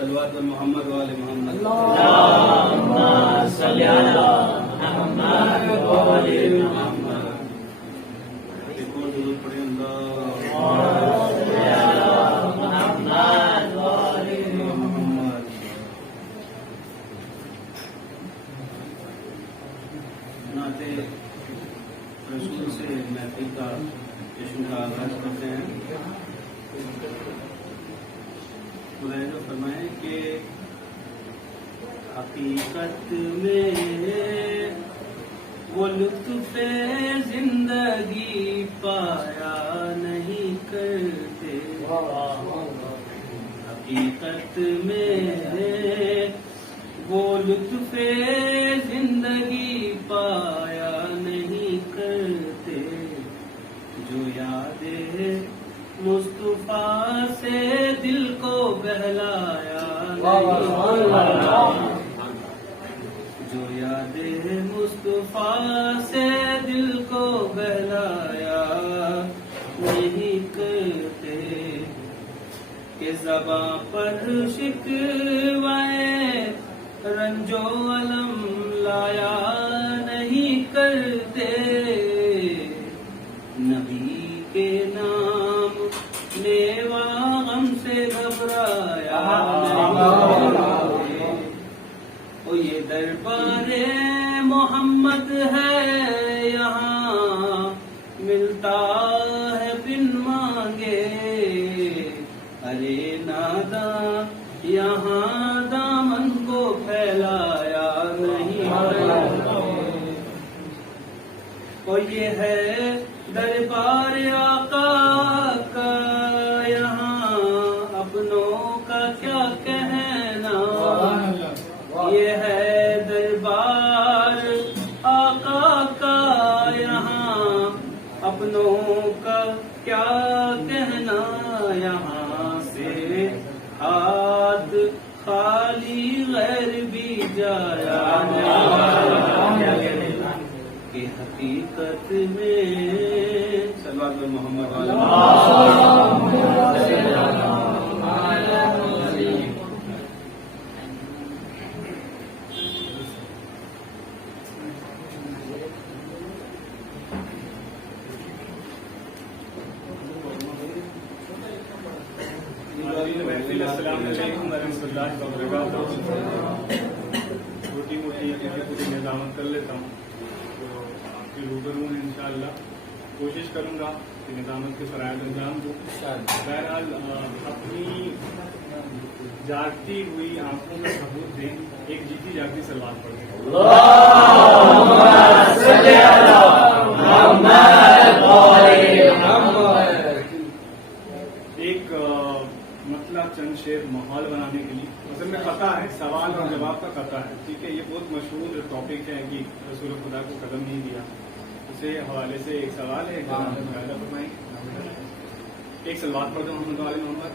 صلوات محمد والے محمد اللهم صل على محمد وآل محمد. ایک اور درود پڑھیں. محمد وآل محمد. نعت رسول سے محفل کا جشن کا آغاز کرتے ہیں. خدا جو فرمائے کہ حقیقت میں وہ لطف زندگی پایا نہیں کرتے. حقیقت میں وہ لطف زندگی پایا نہیں کرتے. جو یاد مصطفیٰ سے دل کو بہلایا نہیں. جو یاد مصطفیٰ سے دل کو بہلایا نہیں کرتے. کہ زباں پر شکوائے رنج و علم لایا نہیں کرتے. نبی کے نام لیوا غم سے گھبرایا نہیں. او یہ دربار محمد ہے یہاں ملتا ہے بن مانگے. ارے ناداں یہاں دامن کو پھیلایا نہیں. او یہ ہے دربار آقا کا یہاں اپنوں کا کیا کہنا. یہ ہے دربار آقا کا یہاں اپنوں کا کیا کہنا. یہاں سے ہاتھ خالی غیر بھی جایا نہیں. کہ حقیقت میں صلوات محمد والے السلام علیکم ورحمۃ اللہ وبرکاتہ. چھوٹی موٹی پوری نظامت کر لیتا ہوں تو آپ کے روبرو میں انشاءاللہ کوشش کروں گا کہ نظامت کے فرائض انجام دوں. بہرحال اپنی جاگتی ہوئی آنکھوں میں ثبوت دیں. ایک جیتی جاگتی سلوات پڑھیں. ایک مطلب چند شعر ماحول بنانے کے لیے اصل میں قطع ہے، سوال اور جواب کا قطع ہے. ٹھیک ہے، یہ بہت مشہور ٹاپک ہے کہ رسول خدا کو قدم نہیں دیا. اسی حوالے سے ایک سوال ہے. ایک سلوات پڑھ دو محمد والے محمد.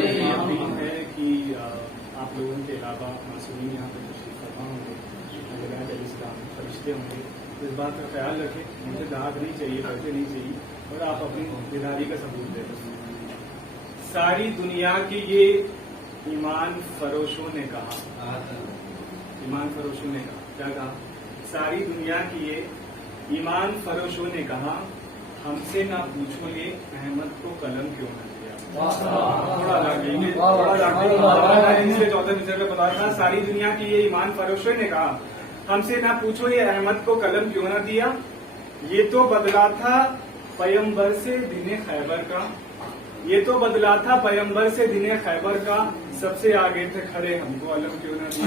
یقین ہے کہ آپ لوگوں کے علاوہ معصومین یہاں پہ تشریف فرما ہوں گے، فرشتے ہوں گے. اس بات کا خیال رکھیں مجھے داغ نہیں چاہیے، پردے نہیں چاہیے، اور آپ اپنی بیداری کا ثبوت دیں. ساری دنیا کی یہ ایمان فروشوں نے کہا، ایمان فروشوں نے کہا، کیا کہا؟ ساری دنیا کی یہ ایمان فروشوں نے کہا ہم سے نہ پوچھو یہ احمد کو قلم کیوں نہ دیا. چوتھے مصرع میں بتا تھا ساری دنیا کی یہ ایمان فروشوں نے کہا ہم سے نہ پوچھو یہ احمد کو قلم کیوں نہ دیا. یہ تو بدلا تھا پیمبر سے دن خیبر کا، یہ تو بدلا تھا پیمبر سے دن خیبر کا. سب سے آگے تھے کھڑے ہم کو علم کیوں نہ دیا.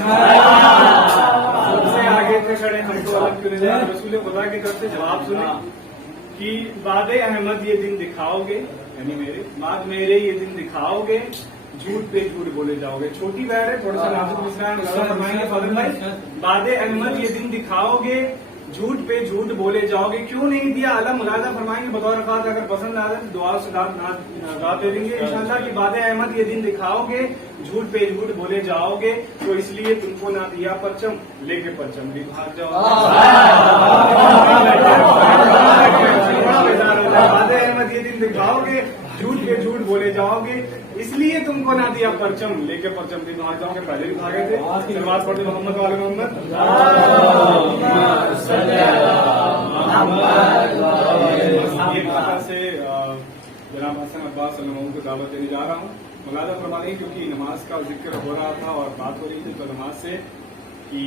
سب سے آگے تھے کھڑے ہم کو علم کیوں نہ دیا. رسول خدا کی طرف سے جواب سنیں کہ بعد احمد یہ دن دکھاؤ گے، یعنی میرے بعد میرے یہ دن دکھاؤ گے، جھوٹ پہ جھوٹ بولے جاؤ گے. چھوٹی بہر ہے، تھوڑا سا نازک مسئلہ فرمائیں گے فاضل بھائی. بعد احمد یہ دن دکھاؤ گے، جھوٹ پہ جھوٹ بولے جاؤ گے. کیوں نہیں دیا علم؟ ملاحظہ فرمائیں گے بطور خاص. اگر پسند آ جائے دعا سے دعا دے دیں گے انشاءاللہ کہ بعد احمد یہ دن دکھاؤ گے، جھوٹ پہ جھوٹ بولے جاؤ گے، تو اس لیے تم کو نہ دیا پرچم، لے کے پرچم بھی بھاگ جاؤ. بعد احمد یہ دن दिन दिखाओगे, झूठ के झूठ बोले जाओगे, इसलिए तुमको ना दिया परचम, लेके परचम दिन भाग जाओगे, पहले भी भागे थे। सलवात पढ़ते मोहम्मद वाले मोहम्मद। ये खाता से जनाब हसन अब्बास सल्लल्लाहु को दावत देने जा रहा हूँ। मुलादा फरमा लें, क्योंकि नमाज का जिक्र हो रहा था और बात हो रही थी तो नमाज से कि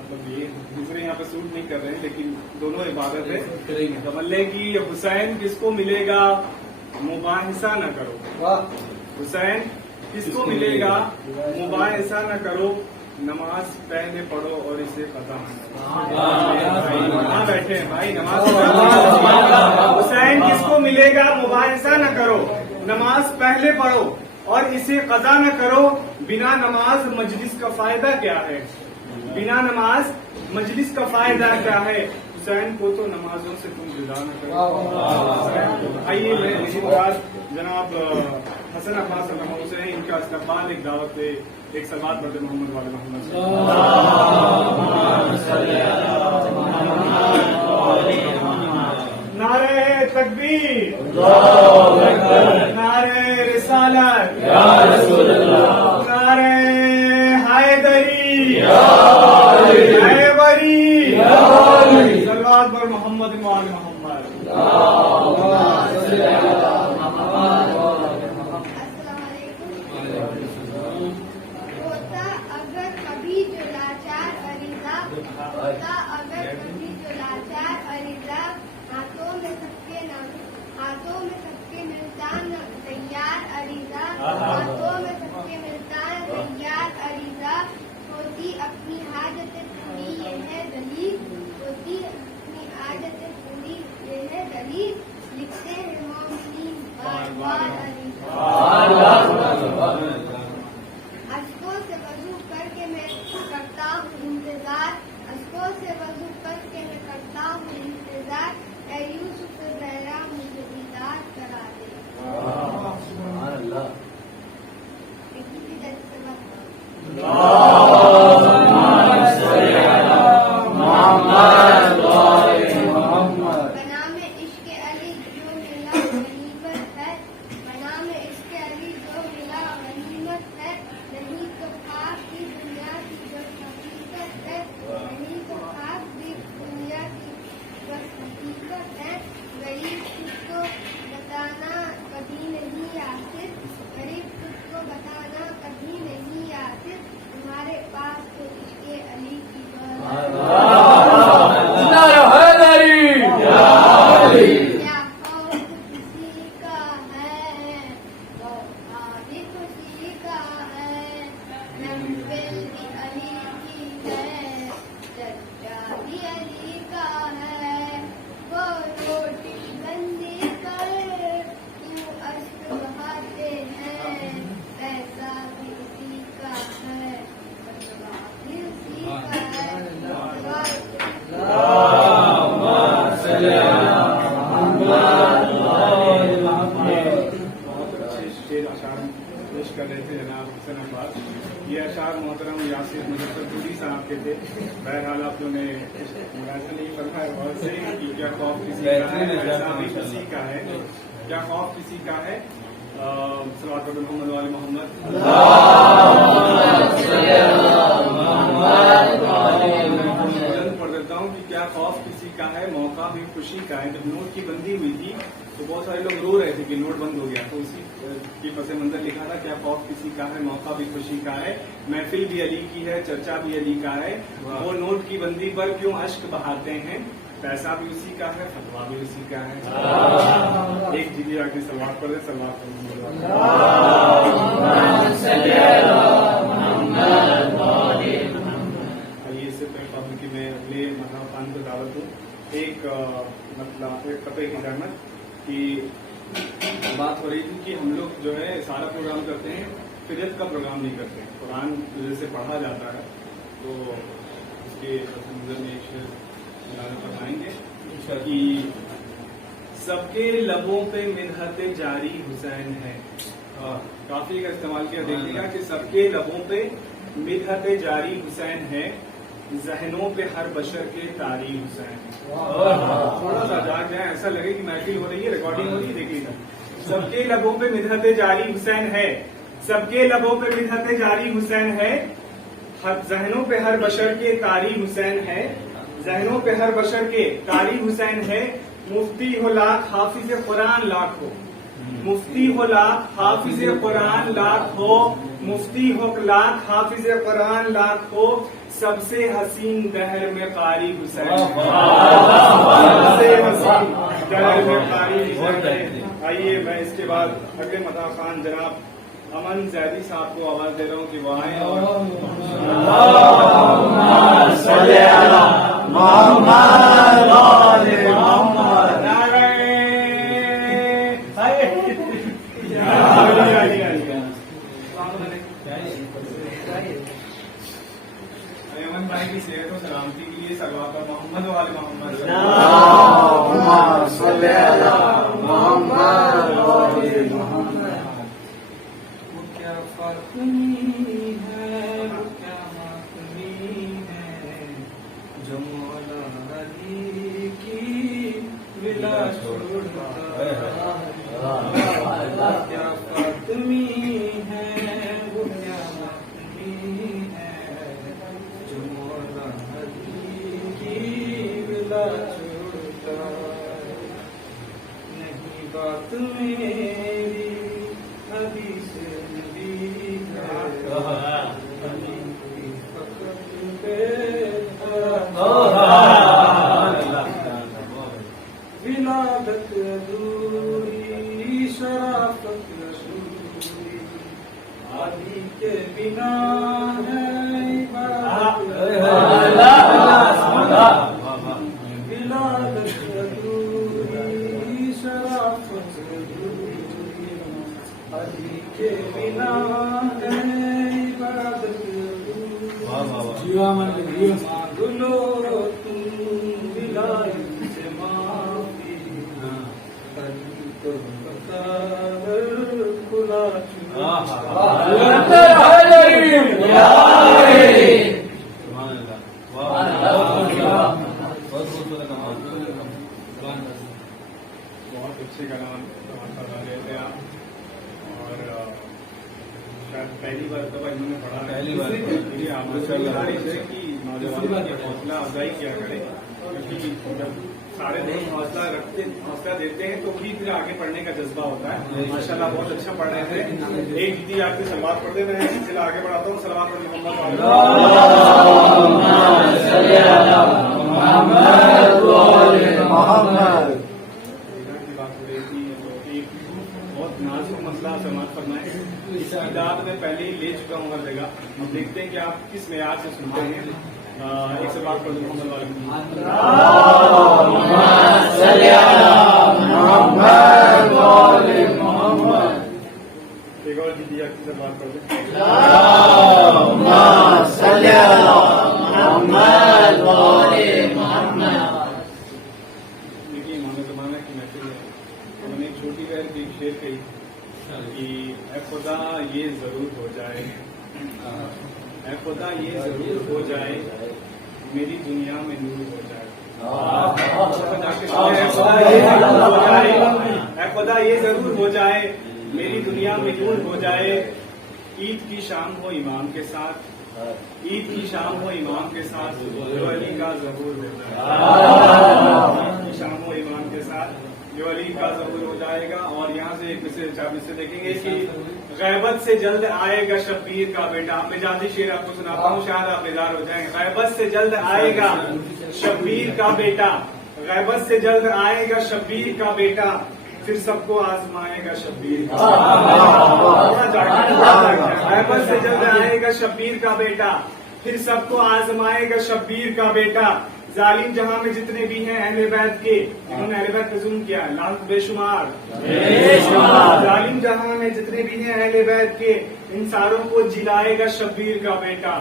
मतलब ये दूसरे यहाँ पे सूट नहीं कर रहे हैं, लेकिन दोनों इबादत है। तमल्ले की हुसैन किसको मिलेगा, मुबाहिसा न करो। हुसैन किसको मिलेगा, मुबाहिसा न करो, नमाज पहले पढ़ो और इसे कज़ा न करो। वहाँ बैठे हैं भाई, नमाज हुसैन किसको मिलेगा, मुबाहिसा न करो, नमाज पहले पढ़ो और इसे कज़ा न करो। बिना नमाज मजलिस का फायदा क्या है, बिना नमाज मजलिस का फायदा क्या है। हुसैन को तो नमाजों से तुम जुदा न करो। आइए मैं इसी बात जनाब हसन अब्बास सल्लल्लाहु से हैं, इनका इस्तकबाल एक दावत पे एक सलवात पढ़ते मोहम्मद वाले मोहम्मद। नारे तकबीर, नारे रिसालत, नारे हैदरी, हैबरी, सलवात पर मोहम्मद वाले मोहम्मद। होता अगर कभी जो लाचार अरीजा, होता अगर कभी जो लाचार अरीजा, हाथों में सबके मिलता न तैयार अरीजा, हाथों में सबके मिलता न तैयार अरीजा। होती अपनी हाजत पूरी ये है दलील, होती अपनी हाजत पूरी ये है दलील, लिखते हैं मोमिनीन बार बार अरीजा। अशकों से वजू करके मैं करता हूँ इंतजार, अशकों से वजू करके मैं करता हूँ इंतजार। ऐ यूसुफ ज़हरा मुझे दीदार करा दे। किसी जज से बात बना में इश्क़ अली जो मिला गनीमत है, बना में इश्क़ अली जो मिला गनीमत है। नहीं तो खाक की दुनिया की जो हकीकत है, नहीं तो खाक की दुनिया की जो हकीकत है। गरीब तुझको बताना कभी नहीं आसिफ, गरीब तुझको बताना कभी नहीं आसिफ। तुम्हारे पास तो इश्क़ अली की क्या खौफ किसी का है, मौका भी खुशी का है। महफिल भी अली की है, चर्चा भी अली का है। वो रोटी बंदी कर तू अश्क बहाते हैं, पैसा भी उसी का है, बदला भी उसी का है। बहुत अच्छे शेर अशार पेश कर रहे थे जनाब हसन अब्बास। ये अशार मोहतरम यासिर मुजफ्फरपुरी साहब के थे। बहरहाल आप लोगों ने मुलाजा नहीं फरमाया बहुत से कि क्या खौफ किसी का है, पैसा भी किसी का है, क्या खौफ किसी का है। सलवात पर मोहम्मद वाले मोहम्मद। पढ़ देता हूँ कि क्या खौफ किसी का है, मौका भी खुशी का है। जब नोट की बंदी हुई थी तो बहुत सारे लोग रो रहे थे कि नोट बंद हो गया, तो उसी की पस मंजर लिखा था क्या खौफ किसी का है, मौका भी खुशी का है। महफिल भी अली की है, चर्चा भी अली का है। वो नोट की बंदी पर क्यों अश्क बहाते हैं, पैसा भी उसी का है, फतवा भी उसी का है। एक दीदी आके सलवात पर है, सलवात पर इससे पहले कि मैं अगले मरहबा खान को दावत दूँ। एक मतलब एक कपड़े की रहमत की बात हो रही थी कि हम लोग जो है सारा प्रोग्राम करते हैं, फिरत का प्रोग्राम नहीं करते हैं। कुरान जैसे पढ़ा जाता है तो उसके मंजर में एक फरमाएंगे कि सबके लबों पे मिन्हत जारी हुसैन है। काफी का इस्तेमाल किया, देखिएगा कि सबके लबों पे मिन्हत जारी हुसैन है। ذہنوں پہ ہر بشر کے طاری حسین. تھوڑا سا جاگ جائیں, ایسا لگے کہ محفل ہو رہی ہے, ریکارڈنگ ہو رہی ہے. دیکھیے سب کے لبوں پہ مدحت جاری حسین ہے, سب کے لبوں پہ مدحت جاری حسین ہے. ذہنوں پہ ہر بشر کے طاری حسین ہے, ذہنوں پہ ہر بشر کے طاری حسین ہے. مفتی ہو لاکھ حافظ قرآن لاکھ ہو, مفتی ہو لاکھ حافظ قرآن لاکھ ہو, مفتی ہو لاکھ حافظ قرآن لاکھ ہو. سب سے حسین دہر میں قاری حسین, سب سے حسین دہر میں قاری حسین ہے. آئیے میں اس کے بعد اگلے مداح خان جناب امن زیدی صاحب کو آواز دے رہا ہوں کہ وہ آئیں اور امن بھائی کی صحت و سلامتی کے لیے صلوات محمد و آل محمد. وہ کیا فاطمی ہے, وہ کیا ماتمی ہے, جو مولا علی کی ولا چھوڑتا ہے. وہ کیا فاطمی ہے, وہ کیا ماتمی ہے, جو مولا علی کی ولا چھوڑتا ہے. نہیں بات میری حدیث نبی ہے, فقط پہ ولادت دوری شرافت رسولی, علی کے بنا ہے ولادت دوری شرافت دوری, علی کے بنا ہے عبادت دوری. مانگلو تم ولایت سے معافی, علی تو بقادر کھلا بہت اچھے کلام فرما رہے تھے آپ, اور شاید پہلی بار تو انہوں نے پڑھا, پہلی بار کی نوجوانوں کی حوصلہ افزائی کیا کرے, کیونکہ جب سارے لوگ حوصلہ دیتے ہیں تو بھی پھر آگے پڑھنے کا جذبہ ہوتا ہے. ماشاء اللہ بہت اچھا پڑھ رہے تھے. ایک جتنی آپ کی سلوات پڑھتے میں سلسلہ آگے بڑھاتا ہوں. سلوات پر محمد بہت نازک مسئلہ سماعت فرمائے. اس کتاب میں پہلے ہی لے چکا ہوں ہر جگہ. اب دیکھتے ہیں کہ آپ کس معیار سے سنتے ہیں. ایک سے بات پڑھ محمد والے ایک اور جی آپ کی بات پڑھ دیں. دیکھیے امام زمانہ کی محفل ہے. انہوں نے ایک چھوٹی بہن کی ایک شعر کہی کہ اے خدا یہ ضرور ہو جائے, اے خدا یہ ضرور ہو جائے, میری دنیا میں نور ہو جائے. اے خدا یہ ضرور ہو جائے, میری دنیا میں نور ہو جائے. عید کی شام ہو امام کے ساتھ, عید کی شام ہو امام کے ساتھ, جو علی کا ظہور ہو جائے. عید کی شام ہو امام کے ساتھ, جو علی کا ظہور ہو جائے گا. اور یہاں سے ایک سے دیکھیں گے کہ غیبت سے جلد آئے گا شبیر کا بیٹا. میں جادی شعر آپ کو سناتا ہوں, شاید آپ بیدار ہو جائیں. غیبت سے جلد آئے گا شبیر کا بیٹا, غیبت سے جلد آئے گا شبیر کا بیٹا, پھر سب کو آزمائے گا شبیر. غیبت سے جلد آئے گا شبیر کا بیٹا, پھر سب کو آزمائے گا شبیر کا بیٹا. ظالم جہاں میں جتنے بھی ہیں اہل بیت کے, انہوں نے اہل بیت پہ ظلم کیا, لاکھ بے شمار. ظالم جہاں میں جتنے بھی ہیں اہل بیت کے, ان ساروں کو جلائے گا شبیر کا بیٹا.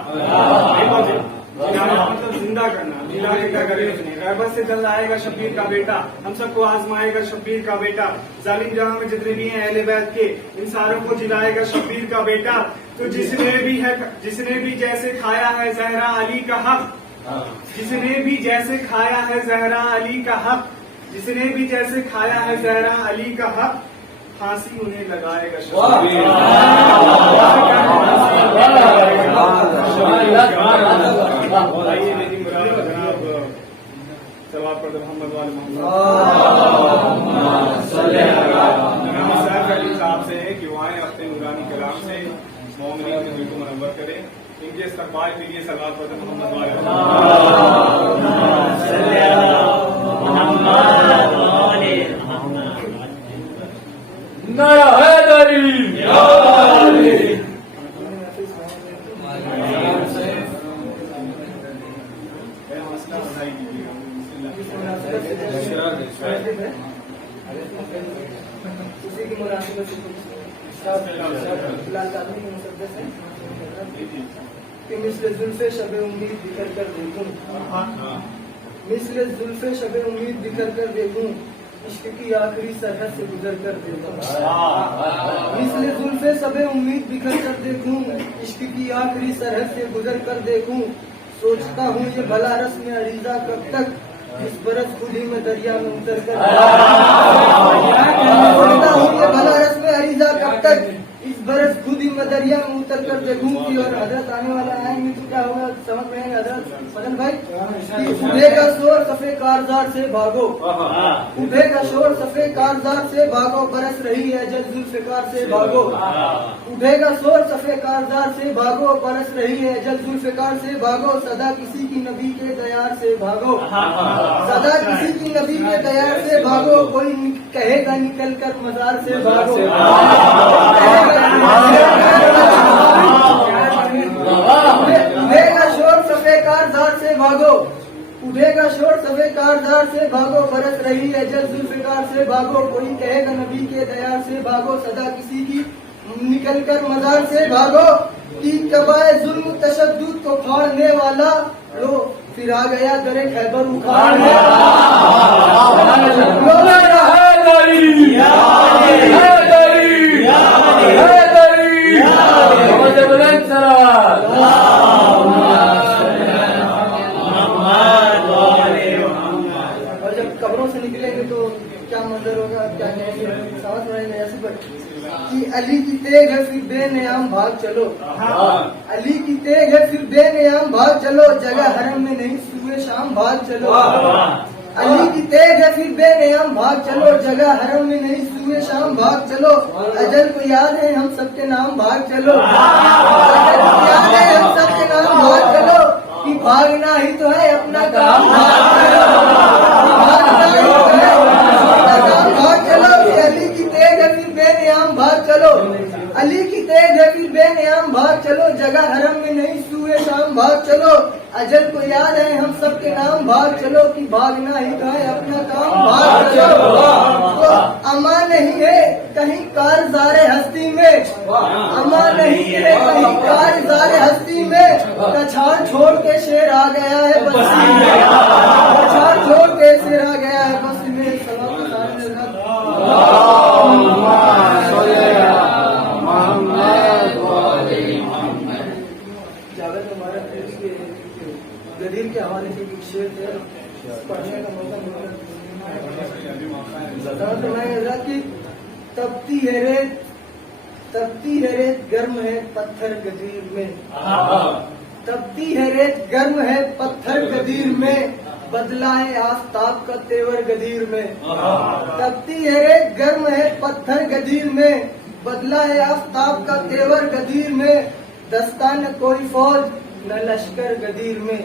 مطلب زندہ کرنا, جلا کے کیا کرے اس نے. غیبت سے جلد آئے گا شبیر کا بیٹا, ہم سب کو آزمائے گا شبیر کا بیٹا. ظالم جہاں میں جتنے بھی ہیں اہل بیت کے, ان ساروں کو جلائے گا شبیر کا بیٹا. تو جس نے بھی جیسے کھایا ہے زہرا علی کا حق, जिसने भी जैसे खाया है जहरा अली का हक, जिसने भी जैसे खाया है जहरा अली का हक, फांसी उन्हें लगाएगा आइए मेरी मुराद जनाब सवाब पर मोहम्मद वाले मोहम्मद सैफ अली साहब से है कि वो आए अपने नूरानी कलाम से मोमिनीन के दिल को मुनव्वर करें। इनके इस्तकबाल के लिए सलात पर मोहम्मद वाले नारा हैदरी या अली। उसी की मुनासिबत से फिलहाल कानूनी के मुसद्दस है कि मिस्ल जुल्फे शबे उम्मीद बिखर कर देखूं, मिस्ल जुल्फे शबे उम्मीद बिखर कर देखूं, इश्क की आखिरी सरहद से गुजर कर देखूं, मिस्ल जुल्फे शबे उम्मीद बिखर कर देखूं, इश्क की आखिरी सरहद से गुजर कर देखूं, सोचता हूँ ये भला रस्म अरीजा कब तक इस बरस खुली में दरिया में उतर कर, सोचता हूँ ये भला रस्म अरीजा कब तक इस बरस खुदी में दरिया में उतर कर देखूं कि और हजरत आने वाला आएंगे तो क्या होगा समझ में आएंगे हजरत मदन भाई कि उठेगा शोर सफे कारजार से भागो, उठेगा शोर सफे कारजार से भागो, बरस रही है जल जुल्फ़िकार से भागो, उठेगा शोर सफे कारजार से भागो, बरस रही है जल जुल्फ़िकार से भागो, सदा किसी की नबी के दयार से भागो, सदा किसी की नबी के दयार से भागो, कोई कहेगा निकल कर मजार से भागो, उठेगा शोर सफे कारजार से भागो, उठेगा शोर सफे कारजार से भागो, बरस रही है जल जुल्फ़िकार से भागो, कोई कहेगा नबी के दयार से भागो, सदा किसी की निकल कर मजार से भागो, कि कबाए जुल्म तशद्दुद को फाड़ने वाला लो फिर आ गया दरे खैबर उखाड़ने और जब कब्रों से निकलेंगे तो क्या मंजर होगा, क्या कहेंगे समझ में आएगा ऐसे पर कि अली की तेग है फिर बेनियाम भाग चलो, अली की तेग है फिर बेनियाम भाग चलो, जगह हरम में नहीं सुबह शाम भाग चलो, अली की तेग है फिर बेनियाम भाग चलो, जगह हरम में नहीं सुबह शाम भाग चलो, अजल को याद है हम सबके नाम भाग चलो, अजल को याद है हम सबके नाम भाग चलो, कि भागना ही तो है अपना काम भाग चलो, भागना ही तो है अपना काम भाग चलो, कि अली की तेग है फिर बेनियाम भाग चलो, अली की तेग है फिर बेनियाम भाग चलो, जगह हरम में नहीं सुबह शाम भाग चलो, अजल को याद है हम सबके नाम भाग चलो, कि भागना ही तो है अपना काम भाग चलो, तो अमा नहीं है कहीं कारज़ारे हस्ती में, अमा नहीं है कहीं कारज़ारे हस्ती में, कछाड़ छोड़ के शेर आ गया है बस्ती में, कछाड़ छोड़ के शेर आ गया है बस्ती में, सलाम जावेद हमारा गदीर के हवाले से कुछ शेर थे पढ़ने का मौका मिला कि तपती है रेत गर्म है पत्थर गदीर में, तपती है रेत गर्म है पत्थर गदीर में, बदला है आफताब का तेवर गदीर में, तपती है रेत गर्म है पत्थर गदीर में, बदला है आफताब का तेवर गदीर में, दस्ता न कोई फौज न लश्कर गदीर में,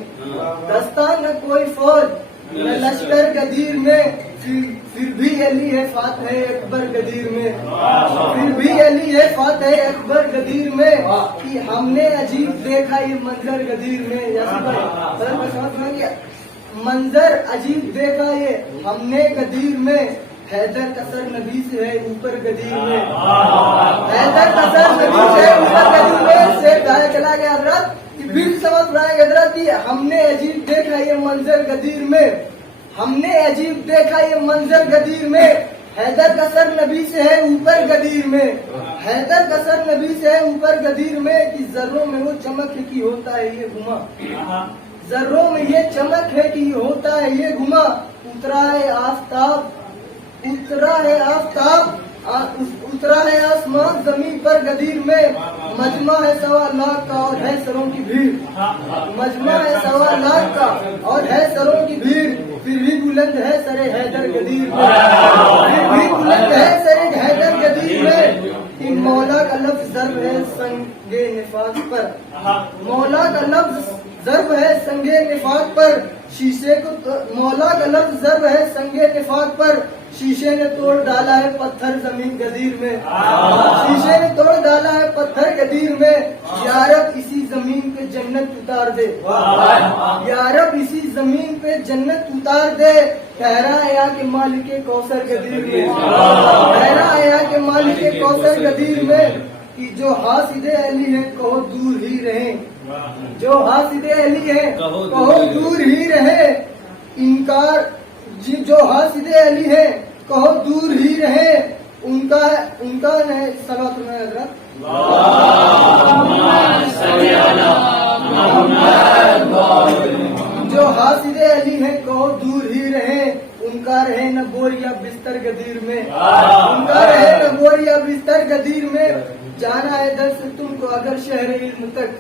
दस्ता न कोई फौज न लश्कर गदीर में, फिर भी अली है फातह अकबर गदीर में, फिर भी अली है फातह अकबर गदीर में, कि हमने अजीब देखा ये मंजर गदीर में, मंजर अजीब देखा ये हमने गदीर में, हैदर कसर नबी से है ऊपर गदीर में, हैदर कसर नबी से है ऊपर गदीर में, से गाया चला गया हजरत कि बिल समझ रहा है हजरत कि हमने अजीब देखा ये मंजर गदीर में, हमने अजीब देखा ये मंजर गदीर में, हैदर कसर नबी से है ऊपर गदीर में, हैदर कसर नबी से है ऊपर गदीर में, कि जर्रों में वो चमक की होता है ये गुमा, ذروں میں یہ چمک ہے کہ ہوتا ہے یہ گما، اترا ہے آفتاب، اترا ہے آفتاب، اترا ہے آسمان زمین پر گدیر میں، مجمع ہے 1.25 لاکھ کا اور ہے سروں کی بھیڑ، مجمع ہے 1.25 لاکھ کا اور ہے سروں کی بھیڑ، پھر بھی بلند ہے سر حیدر گدیر میں، پھر بھی بلند ہے سر حیدر گدیر میں، کہ مولا کا لفظ ضرب ہے سنگ نفاق پر، مولا کا لفظ ضرب ہے سنگ نفاق پر، شیشے کو مولا کا لفظ ضرب ہے سنگ نفاق پر، شیشے نے توڑ ڈالا ہے پتھر زمین گدیر میں، شیشے نے توڑ ڈالا ہے پتھر گدیر میں، یا رب اسی زمین پہ جنت اتار دے، یا رب اسی زمین پہ جنت اتار دے، ٹھہرا ہے یا کہ مالک کوثر گدیر میں، ٹھہرا ہے یا کہ مالک کوثر گدیر میں، کہ جو حاسد علی ہیں کہو دور ہی رہیں، جو حاسد علی ہیں کہو دور ہی رہے، انکار جو حاسد علی ہے کہو دور ہی رہے، ان کا ہے صلوات میں حضرت جو حاسد علی ہے کہو دور ہی رہے، ان کا رہے نہ بوریا بستر گدیر میں، ان کا رہے نہ بوریا بستر گدیر میں، جانا ہے در سے تم کو اگر شہر علم تک،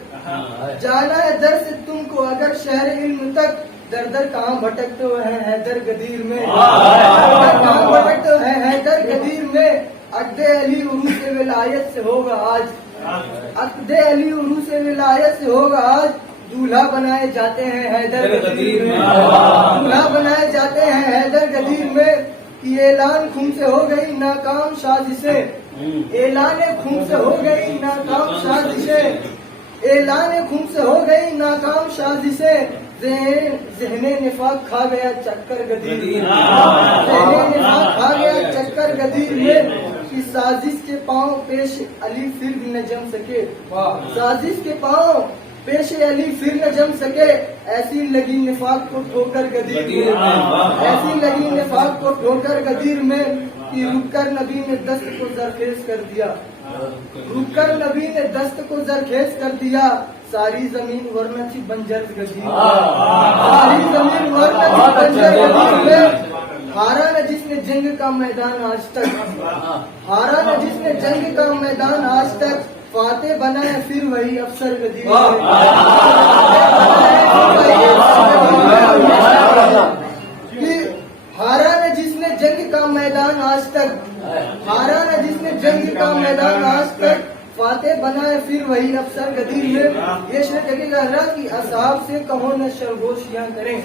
جانا ہے در سے تم کو اگر شہر علم تک، در در کہاں بھٹکتے ہیں حیدر گدیر میں، کہاں بھٹکتے ہیں حیدر گدیر میں، عقد علی عروس ولایت سے ہوگا آج، عقد علی عروس ولایت سے ہوگا آج، دولہا بنائے جاتے ہیں حیدر گدیر میں، دولہا بنائے جاتے ہیں حیدر گدیر میں، کہ اعلان خون سے ہو گئی ناکام سازشیں، اعلان خون سے ہو گئی ناکام سازشیں، اعلان خون سے ہو گئی ناکام سازشیں، ذہن نفاق کھا گیا چکر گدیر میں، ذہن نفاق کھا گیا چکر گدیر میں، کہ سازش کے پاؤں پیش علی پھر نہ جم سکے، سازش کے پاؤں پیش علی پھر نہ جم سکے، ایسی لگی نفاق کو ٹھوکر گدیر میں، ایسی لگی نفاق کو ٹھوکر گدیر میں، کہ رک کر نبی نے دست کو زرخیز کر دیا، رک کر نبی نے دست کو زرخیز کر دیا، ساری زمین ورنہ تھی بنجر گدیر میں، ساری زمین ورنہ تھی بنجر گدیر میں، ہارا نہ جس نے جنگ کا میدان آج تک، ہارا نہ جس نے جنگ کا میدان آج تک، فاتح بنا ہے پھر وہی افسر گدیر میں، ہارا نہ جس نے جنگ کا میدان آج تک، ہارا نہ جس نے جنگ کا میدان آج تک، فاتح بنا ہے پھر وہی افسر گدیر میں، یہ شعر کہے گا حضرت کہ اصحاب سے کہو نہ سرگوشیاں کریں،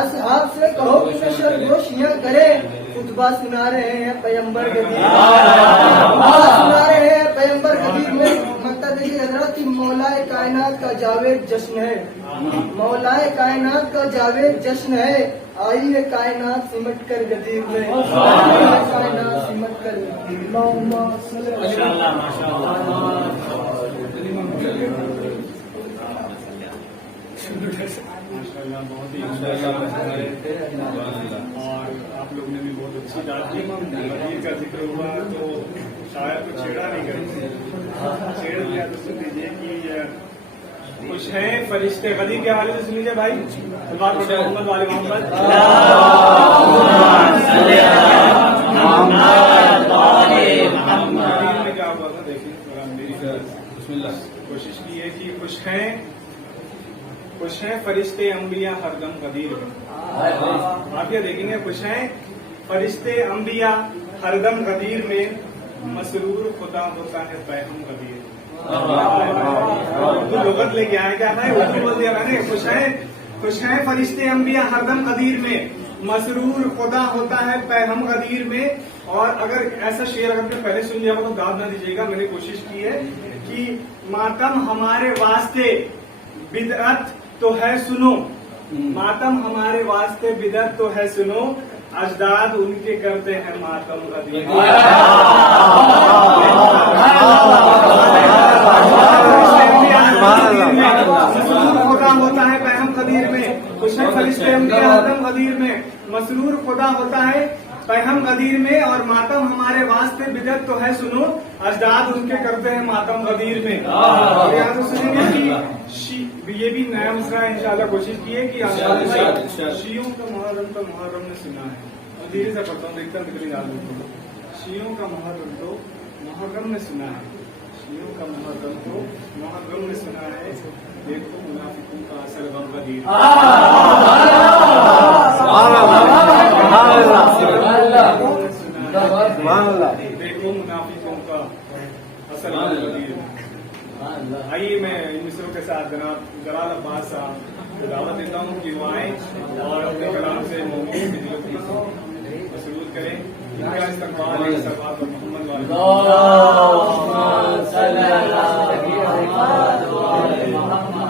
اصحاب سے کہو کہ نہ سرگوشیاں کریں، خطبہ سنا رہے ہیں پیمبر گدیر، خطبہ سنا رہے ہیں پیمبر گدیر میں، مقصد ہے حضرت کہ مولا کائنات کا جاوید جشن ہے، مولا کائنات کا جاوید جشن ہے، آئی ہے کائنات سمٹ کر گدیر میں، آئی ہے کائنات سمٹ کر گدیر میں، بہت ہی اور آپ لوگ نے بھی بہت اچھی بات کی، وزیر کا ذکر ہوا تو شاید کو چھیڑا نہیں کرتے، چھیڑ دیا تو سن لیجیے کہ خوش ہیں فرشتے غدیر کے حوالے سے سن لیجیے بھائی، محمد والے محمد میں کیا ہوا تھا دیکھیے، کوشش کی ہے کہ خوش ہیں فرشتے انبیاء ہر دم غدیر میں، آپ یہ دیکھیں گے خوش ہیں فرشتے انبیاء ہر دم غدیر میں، مسرور خدا ہوتا ہے پیغام غدیر، تو لغت لے کے آئے کیا ہے اردو بول دیا میں نے، خوش ہیں فرشتے انبیاء ہر دم غدیر میں، مسرور خدا ہوتا ہے پیغام غدیر میں، اور اگر ایسا شعر اگر آپ نے پہلے سن لیا ہو تو داد نہ دیجیے گا، میں نے کوشش کی ہے کہ ماتم ہمارے واسطے بدعت تو ہے سنو، ماتم ہمارے واسطے بدعت تو ہے سنو، اجداد ان کے کرتے ہیں ماتم غدیر، خدا ہوتا ہے پیغام غدیر میں، خوش ہے فرشتے انبیاء ہر دم غدیر میں، مسرور خدا ہوتا ہے پیغام غدیر میں، اور ماتم ہمارے वास्ते बिदत तो है सुनो, अजदाद उनके करते हैं मातम गदीर में। और यहाँ तो सुनेंगे कि ये भी नया मसला है, इंशाल्लाह कोशिश की है कि शियों का मुहर्रम तो मुहर्रम ने सुना है। और धीरे से पढ़ता हूँ, देखता हूँ कितनी याद होती है। शियों का मुहर्रम तो मुहर्रम ने सुना है, शियों का मुहर्रम तो मुहर्रम ने सुना है, देखो मुनाफिकों का असल गम गदीर। देखो मुनाफिकों का असल गम गदीर। आइए मैं इन मिसरों के साथ जनाब जलाल अब्बास साहब को दावत देता हूँ कि वो आए और अपने कलाम से मोमिन की दिलों की मसरूर करें। इनका इस्तकबाल है सल्लल्लाहु अलैहि मोहम्मद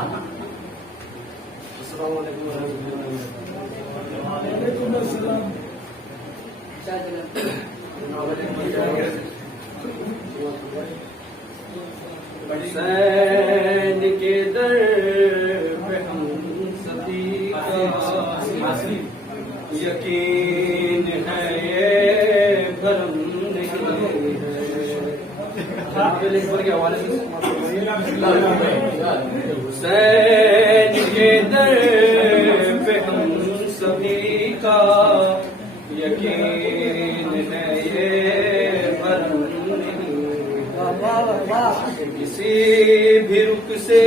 हुसैन के दर पे हम सभी का यकीन है, ये भरम नहीं है। हुसैन के दर पे हम सभी का यकीन है, ये भरम किसी भी रुख से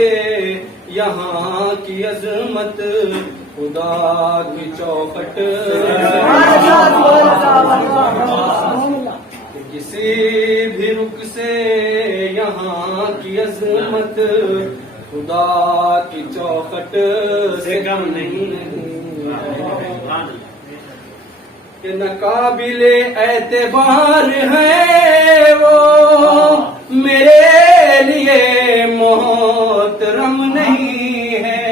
यहाँ की अजमत खुदा की चौखट, किसी भी रुख से यहाँ की अजमत खुदा की चौखट से कम नहीं कि नाकाबिले एतबार है वो मेरे लिए मोहतरम नहीं है,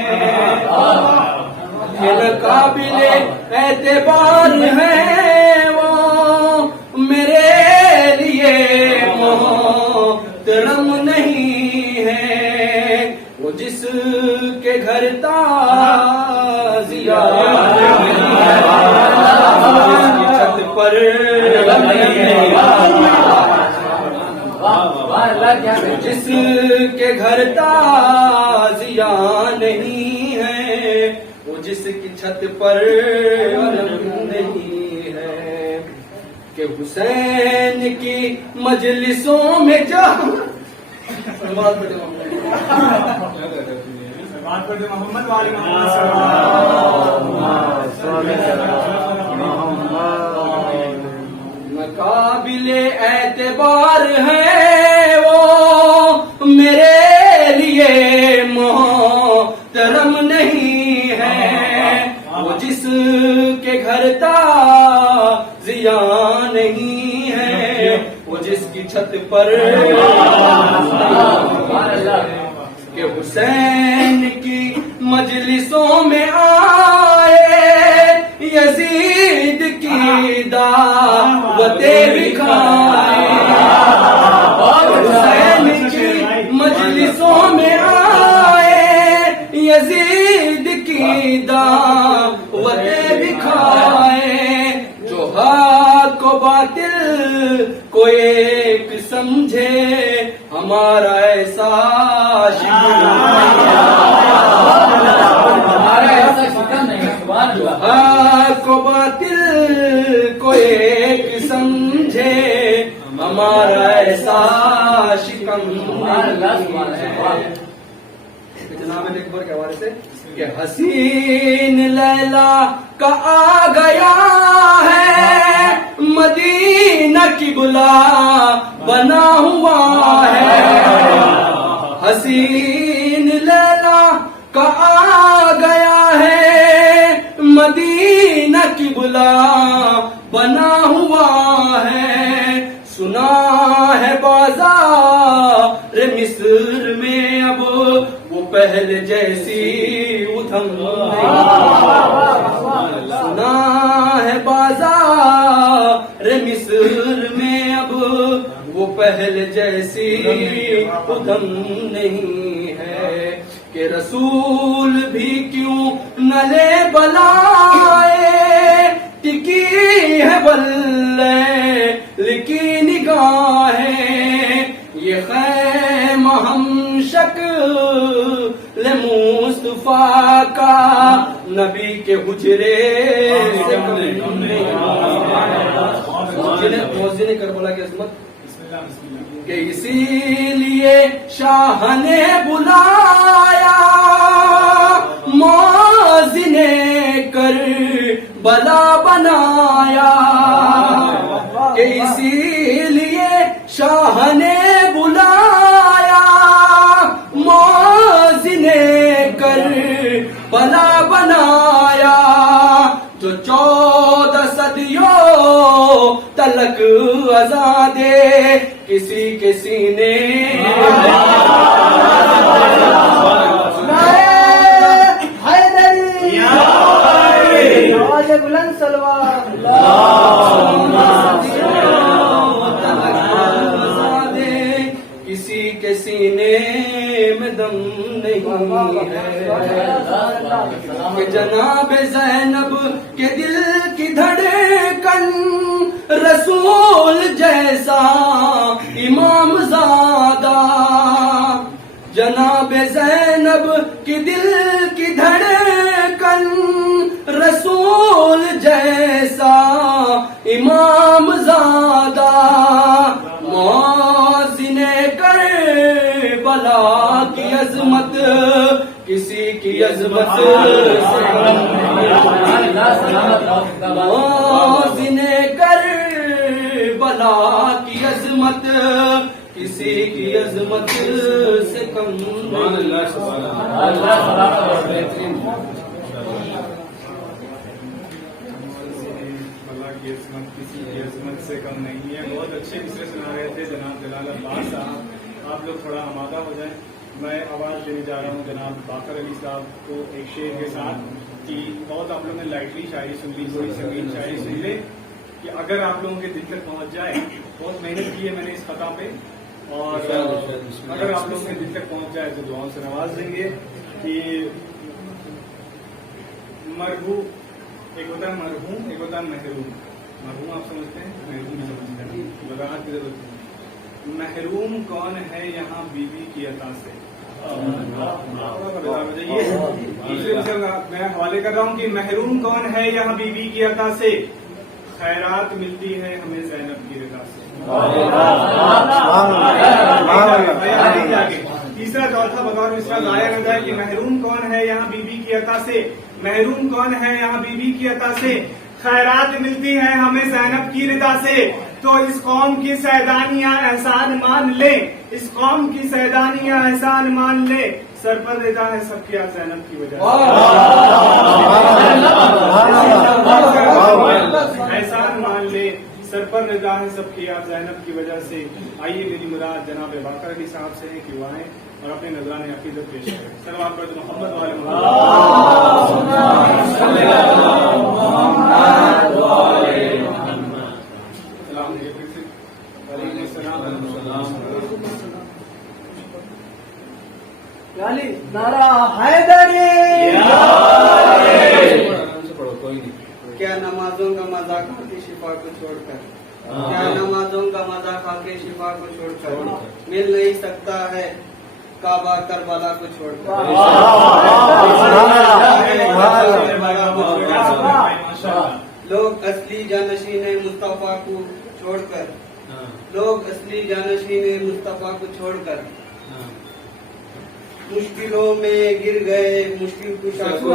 कि नाकाबिले एतबार है वो मेरे लिए मोहतरम नहीं है। वो जिसके घर ताजिया छत पर जिसके घर ताजिया नहीं है, वो जिसकी छत पर नहीं है, कि हुसैन की मजलिसों में जा मोहम्मद वाले नाकाबिले एतबार है वो मेरे लिए मोहतरम नहीं है। वो जिसके घर ताजिया नहीं है, वो जिसकी छत पर कि हुसैन की मजलिसों में आए यजीद की दावतें भी खाए। हुसैन की मजलिसों में आए यजीद की दावतें भी खाए। जो हक को बातिल को एक समझे, हमारा ऐसा को बातिल को एक समझे, हमारा ऐसा शिकम जनाब अकबर के हवाले से कि हसीन लैला का आ गया है, मदीना की बुला बना हुआ है। हसीन लैला का आ गया है, मदीना की बुला बना हुआ है। सुना है बाजार मिस्र में अब वो पहले जैसी उधम सुना है बाजार मिस्र में अब वो पहले जैसी उधम नहीं है। कि रसूल भी क्यों न ले बलाए, टिकी है बल्ले लिकी निगाह نگاہیں یہ خیمہ ہم شکل مصطفیٰ کا نبی کے حجرے سے کم نہیں۔ موزن کربلا کی عظمت کہ اسی لیے شاہ نے بلایا موزن کر بلا بنایا، کہ اسی لیے شاہ نے بلایا موزن کر بلا بنایا، جو 14 صدیوں تلک آزادے کسی کے سینے بلند سلوات کسی کے سینے میں دم نہیں ہے، کہ جناب زینب کے دل کی دھڑکن رسول جیسا امام زادہ، جناب زینب کی دل کی دھڑکن رسول جیسا امام زادہ، موزن کربلا کی عظمت کسی کی عظمت سے موزن کربلا کی عظمت کسی کی عظمت سے کم نہیں۔ کی عظمت کسی کی عظمت سے کم نہیں ہے۔ بہت اچھے مصرے سنا رہے تھے جناب جلال عباس صاحب، آپ لوگ تھوڑا آمادہ ہو جائیں، میں آواز دینے جا رہا ہوں جناب باقر علی صاحب کو ایک شعر کے ساتھ، کہ بہت آپ لوگوں نے لائٹلی شاعری سن لی، تھوڑی سنگین شاعری سن لے، کہ اگر آپ لوگوں کے دل تک پہنچ جائے، بہت محنت کی ہے میں نے اس خطا پہ، اور اگر آپ لوگوں کے دل تک پہنچ جائے تو دعاؤں سے نواز دیں گے۔ کہ مرحوم ایک ہوتا ہے مرحوم، ایک ہوتا ہے محروم۔ مرحوم آپ سمجھتے ہیں، محروم بھی سمجھتے ہیں، وضاحت کی ضرورت ہے۔ محروم کون ہے یہاں بیوی کی عطا سے؟ میں حوالے کر رہا ہوں کہ محروم کون ہے یہاں بیوی کی عطا سے، خیرات ملتی ہے ہمیں زینب کی رضا سے۔ تیسرا چوتھا بغور مصرا گایا رہتا ہے کہ محروم کون ہے یہاں بیوی کی عطا سے، محروم کون ہے یہاں بیوی کی عطا سے، خیرات ملتی ہے ہمیں زینب کی رضا سے، تو اس قوم کی سیدانیاں احسان مان لے، اس قوم کی سیدانیاں احسان مان لے، سر پر رضا ہے سب کی زینب کی وجہ سے، احسان مان لے، سر پر رضا ہے سب کی آپ زینب کی وجہ سے۔ آئیے میری مراد جناب باقر علی صاحب سے ہے کہ وہ آئیں اور اپنے نذران عقیدت پیش کریں۔ سلام پر محمد والے نعرہ حیدری، کیا نمازوں کا مزہ کھا کے شفا کو چھوڑ کر، کیا نمازوں کا مزہ کھا کے شفا کو چھوڑ کر مل نہیں سکتا ہے کعبہ کربلا کو چھوڑ کر، لوگ اصلی جانشین مصطفیٰ کو چھوڑ کر، لوگ اصلی جانشین مصطفیٰ کو چھوڑ کر مشکلوں میں گر گئے، مشکل کشا کو چھوڑ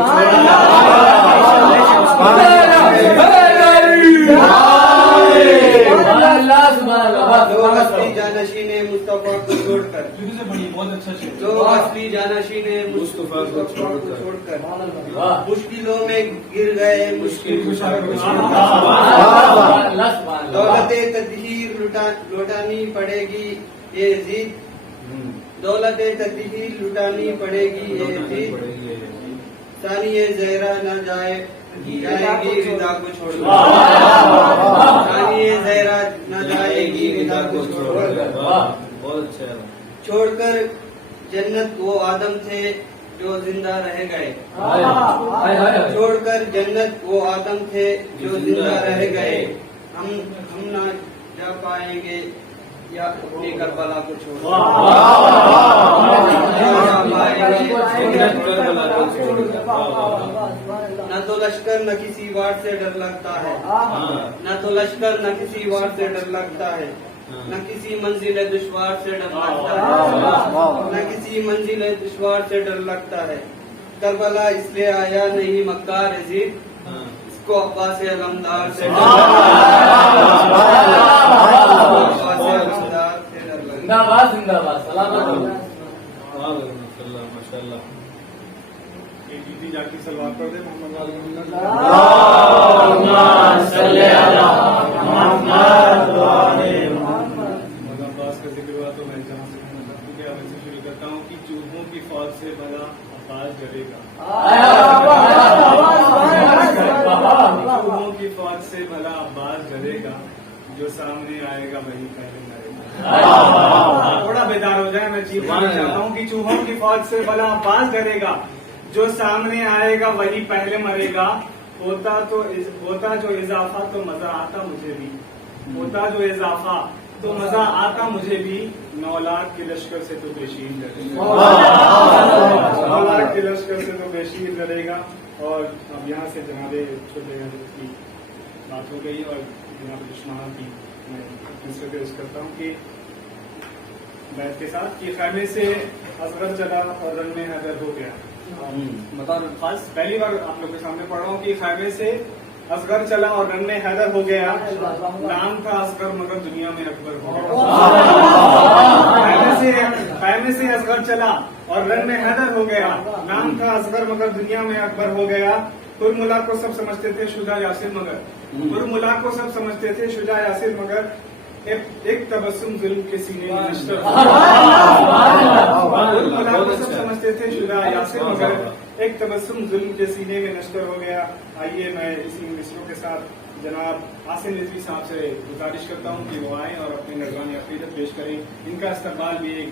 لوگ اصلی جانشین مصطفیٰ کو چھوڑ کر، لوگ اصلی جانشین مصطفیٰ کو چھوڑ کر مشکلوں میں گر گئے، مشکل کشا کو چھوڑ کر دولت تطہیر لوٹانی پڑے گی یہ عزیز، دولت تطہیر لٹانی پڑے گی یہ عزیز، ثانیہ زہرا نہ جائے گی رضا کو چھوڑ کر، ثانیہ زہرا نہ جائے گی رضا کو چھوڑ کر جنت وہ آدم تھے جو زندہ رہ گئے، چھوڑ کر جنت وہ آدم تھے جو زندہ رہ گئے، ہم जा पाएंगे या अपनी करबला को छोड़ न तो लश्कर न किसी वार से डर लगता है, न तो लश्कर न किसी वार से डर लगता है, न किसी मंजिल दुश्वार से डर लगता है, न किसी मंजिल दुश्वार से डर लगता है। करबला इसलिए आया नहीं मक्कार यजीद, इसको अब्बास अलमदार से जिंदाबाद जिंदाबाद सलामत हो। माशाल्लाह। एक दीदी जाके सलवार कर दे मोहम्मद वाले अब्बास का जिक्र हुआ तो मैं जहाँ से शुरू करता हूँ कि चूहों की फौज से भला अब्बास डरेगा, चूहों की फौज से भला अब्बास डरेगा, जो सामने आएगा वही पहले मरेगा। थोड़ा बेदार हो जाए, मैं चीख चाहता हूँ कि चूहों की फौज से भला अब्बास डरेगा, जो सामने आएगा वही पहले मरेगा। होता जो इजाफा तो मजा आता मुझे भी, होता जो इजाफा तो मजा आता मुझे भी। 9 लाख के लश्कर से तो बेशीर लड़ेगा, 9 लाख के लश्कर से तो बेशीर लड़ेगा। और अब यहाँ से जनाबे छोटे की बात हो गई और जनाब दुश्मन की मैं पेश करता हूँ कि बैत के साथ कि खैमे से असगर चला और रन में हैदर हो गया। मतलब खास पहली बार आप लोग के सामने पढ़ रहा हूँ कि खैमे से असगर चला और रन में हैदर हो गया, नाम था असगर मगर दुनिया में अकबर हो गया। खैमे से असगर चला और रन में हैदर हो गया, नाम था असगर मगर दुनिया में अकबर हो गया। कुल को सब समझते थे शुजा यासिर मगर, कुल को सब समझते थे शुजा यासिर मगर, एक तबस्सुम जुल्म के सीने में नश्तर हो गया। को सब समझते थे शुजा यासिर मगर, एक तबस्सुम जुल्म के सीने में नश्तर हो गया। आइए मैं इसी मिसरों के साथ जनाब आसिम रिजवी साहब से गुजारिश करता हूँ कि वो आए और अपनी नज़रानी अक़ीदत पेश करें। इनका इस्तक़बाल भी एक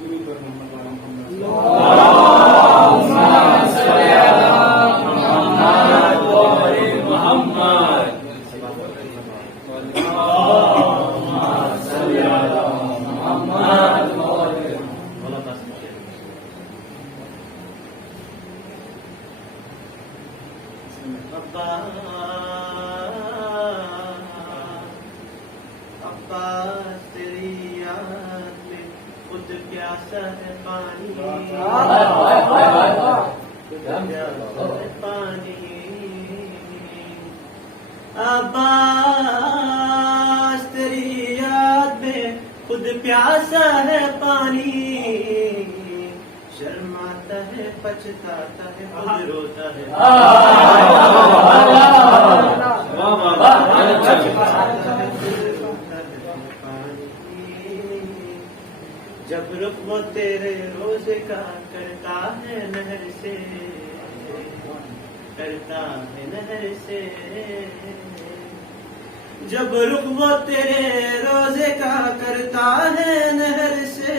दुरूद पर मोहम्मद वाला अब्बास तेरी याद में खुद प्यासा है पानी, पानी। अब्बास तेरी याद में खुद प्यासा है पानी, शर्माता है पछताता है खुद रोता है। जब रुख वो तेरे रोजे का करता है नहर से, करता है नहर से। जब रुख वो तेरे रोजे का करता है नहर से,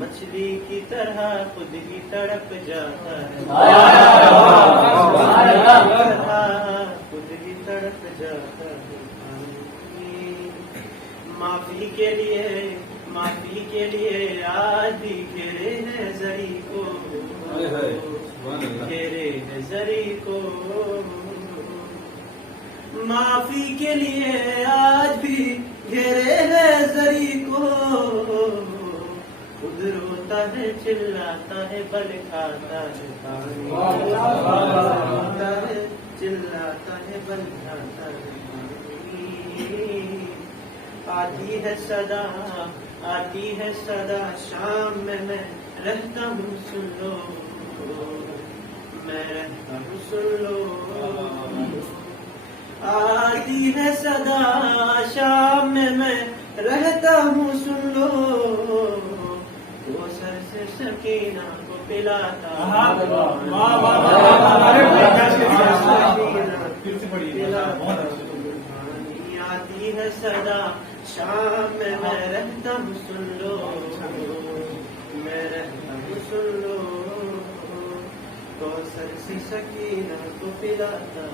मछली की तरह खुद ही तड़प जाता है, खुद ही तड़प जाता है। माफी के लिए आज भी घेरे हैं जरी को, घेरे हैं जरी को। माफी के लिए आज भी घेरे हैं जरी को, खुद रोता है चिल्लाता है बल खाता है पानी, चिल्लाता है बल खाता है पानी। आती है सदा शाम में मैं रहता हूँ सुन लो, मैं रहता हूँ सुन लो। आती है सदा शाम में मैं रहता हूँ सुन लो, वो सर से सकीना को पिलाता आती है सदा शाम में मैं रहता हूँ सुन लो, मैं रहता हूँ सुन लो, तो सर से सकीना को पिलाता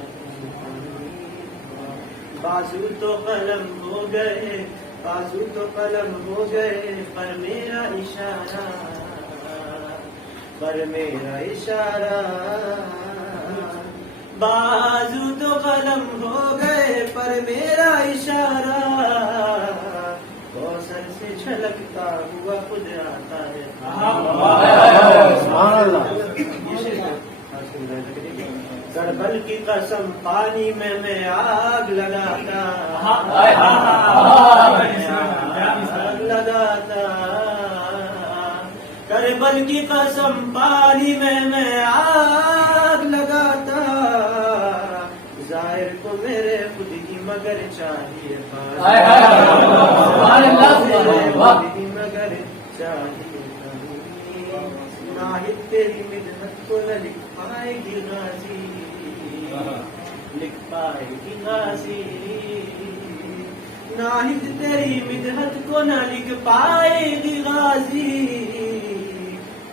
بازو تو قلم ہو گئے، بازو تو قلم ہو گئے، پر میرا اشارہ، پر میرا اشارہ، بازو تو قلم ہو گئے پر میرا اشارہ، کوثر سے چھلکتا ہوا خود آتا ہے۔ گڑبل کی قسم پانی میں آگ لگاتا، آگ لگاتا، گڑبل کی قسم پانی میں آگ لگاتا، ظاہر کو میرے خود کی مگر چاہیے مگر چاہیے، ناہد تیری مدحت کو نہ لکھ پائے گی غازی، لکھ پائے گی غازی، ناہد تیری مدحت کو نہ لکھ پائے گی غازی،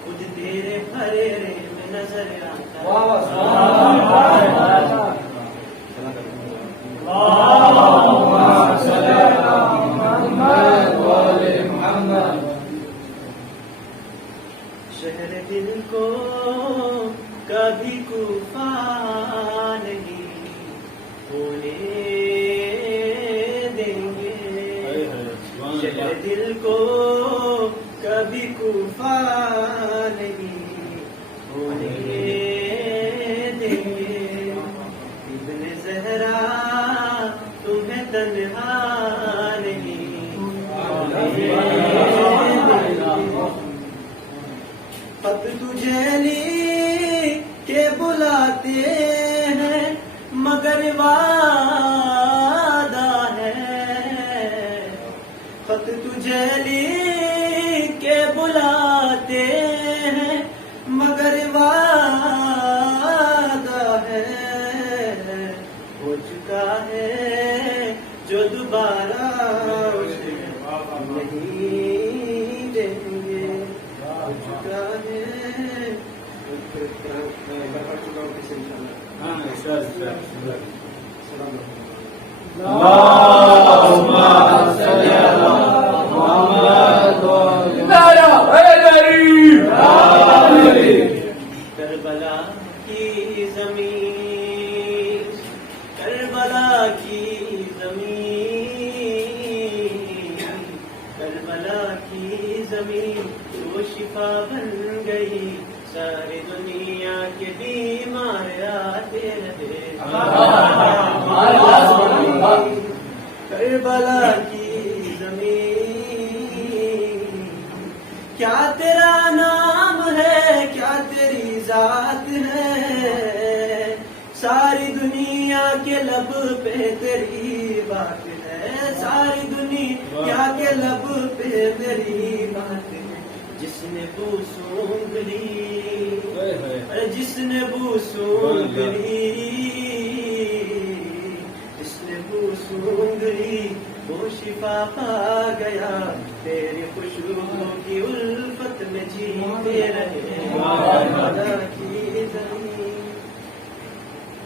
خود تیرے ہریرے میں نظر آتا شہر دل کو کبھی کوفہ نہیں ہونے دیں گے، شہر دل کو کبھی کوفہ نہیں ہونے دیں گے، ابن زہرا تمہیں تنہا نہیں ہونے دیں گے، خط تجھے لی کے بلاتے ہیں مگر وعدہ ہے، خط تجھے لی کے بلاتے ہیں مگر وعدہ ہے، ہو چکا ہے جو دوبارہ اسے نہیں دیں گے، ہو چکا ہے کربلا کی زمین، کربلا کی زمین، کربلا کی زمین وہ شفا بن گئی، ساری دنیا کے بیمار آتے رہے، کربلا کی زمین، کیا تیرا نام ہے، کیا تیری ذات ہے، ساری دنیا کے لب پہ تیری بات ہے، ساری دنیا کے لب پہ تیری بات ہے، جس نے بوسوں لی، جس نے بوسوں لی، جس نے بوسوں لی وہ شفا پا گیا، تیری خوشبو کی الفت میں جیتے رہے، کربلا کی زمین،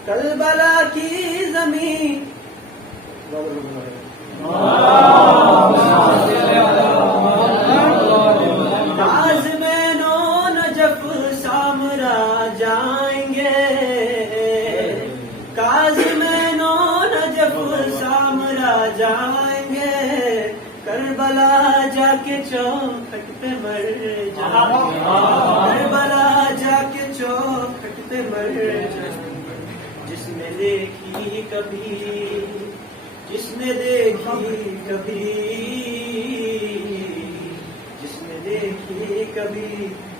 کربلا کی زمین، کاظمینوں نجف سامرا جائیں گے، کاظمینوں نجف سامرا جائیں گے، کربلا جا کے چوکھٹ پہ مر جائیں گے، کربلا جا کے چوکھٹ پہ مر جائیں گے، جس نے دیکھی کبھی، جس نے دیکھی کبھی، جس نے دیکھی کبھی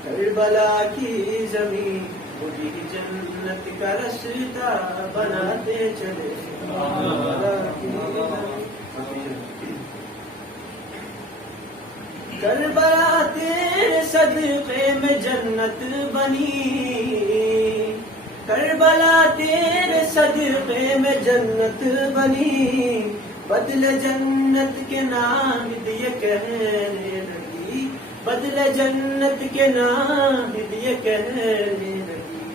کربلا کی زمین، وہی جنت کا رستہ بناتے چلے، کربلا کی زمین، کربلا تیرے صدقے میں جنت بنی، کربلا تیرے صدقے میں جنت بنی، بدل جنت کے نام دیے کہنے لگی، بدل جنت کے نام دیے کہنے لگی،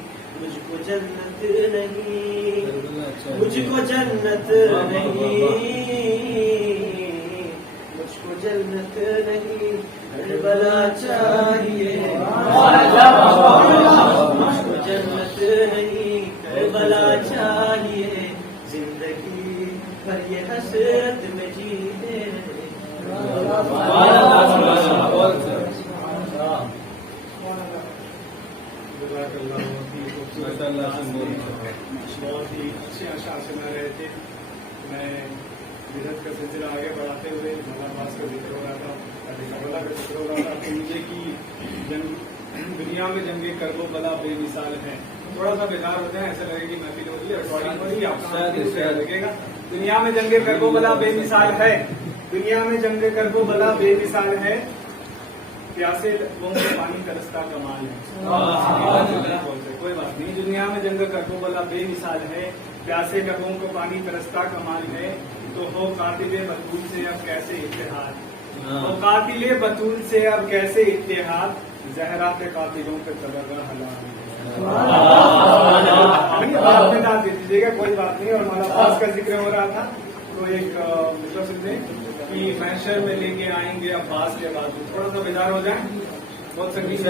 مجھ کو को जन्नत नहीं, मुझको जन्नत नहीं, मुझको जन्नत नहीं, करबला चाहिए, मुझको जन्नत नहीं, करबला चाहिए, जिंदगी भर ये हसरत में जीते बहुत ही अच्छे शासन रहे थे। मैं बिरत का सिलसिला आगे बढ़ाते हुए मौलाना का जिक्र हो रहा था, करबला का जिक्र हो रहा था, तो मुझे की दुनिया में जंगे करबो बला बेमिसाल है। थोड़ा सा बेकार होते हैं, ऐसा लगेगा कि महफिल हो रही है, रिकॉर्डिंग हो रही है, आपका लगेगा। दुनिया में जंगे करबो बला बेमिसाल है, दुनिया में जंगे करबो बला बेमिसाल है, प्यासे लोगों को पानी तरसता कमाल है। कोई बात नहीं, दुनिया में जंग करबो बला बेमिसाल है, प्यासे लोगों को पानी तरसता कमाल है, तो हो कातिले बतूल से अब कैसे इत्तेहाद, हो कातिले बतूल से अब कैसे इत्तेहाद, जहरा के कातिलों पे तलगा हलाल है। आप बता दीजिएगा, कोई बात नहीं। और मौलाना अब्बास का जिक्र हो रहा था, तो एक मतलब सुनते कि महशर में लेके आएंगे अब्बास के बाद, थोड़ा सा बेजार हो जाए, बहुत संगीत।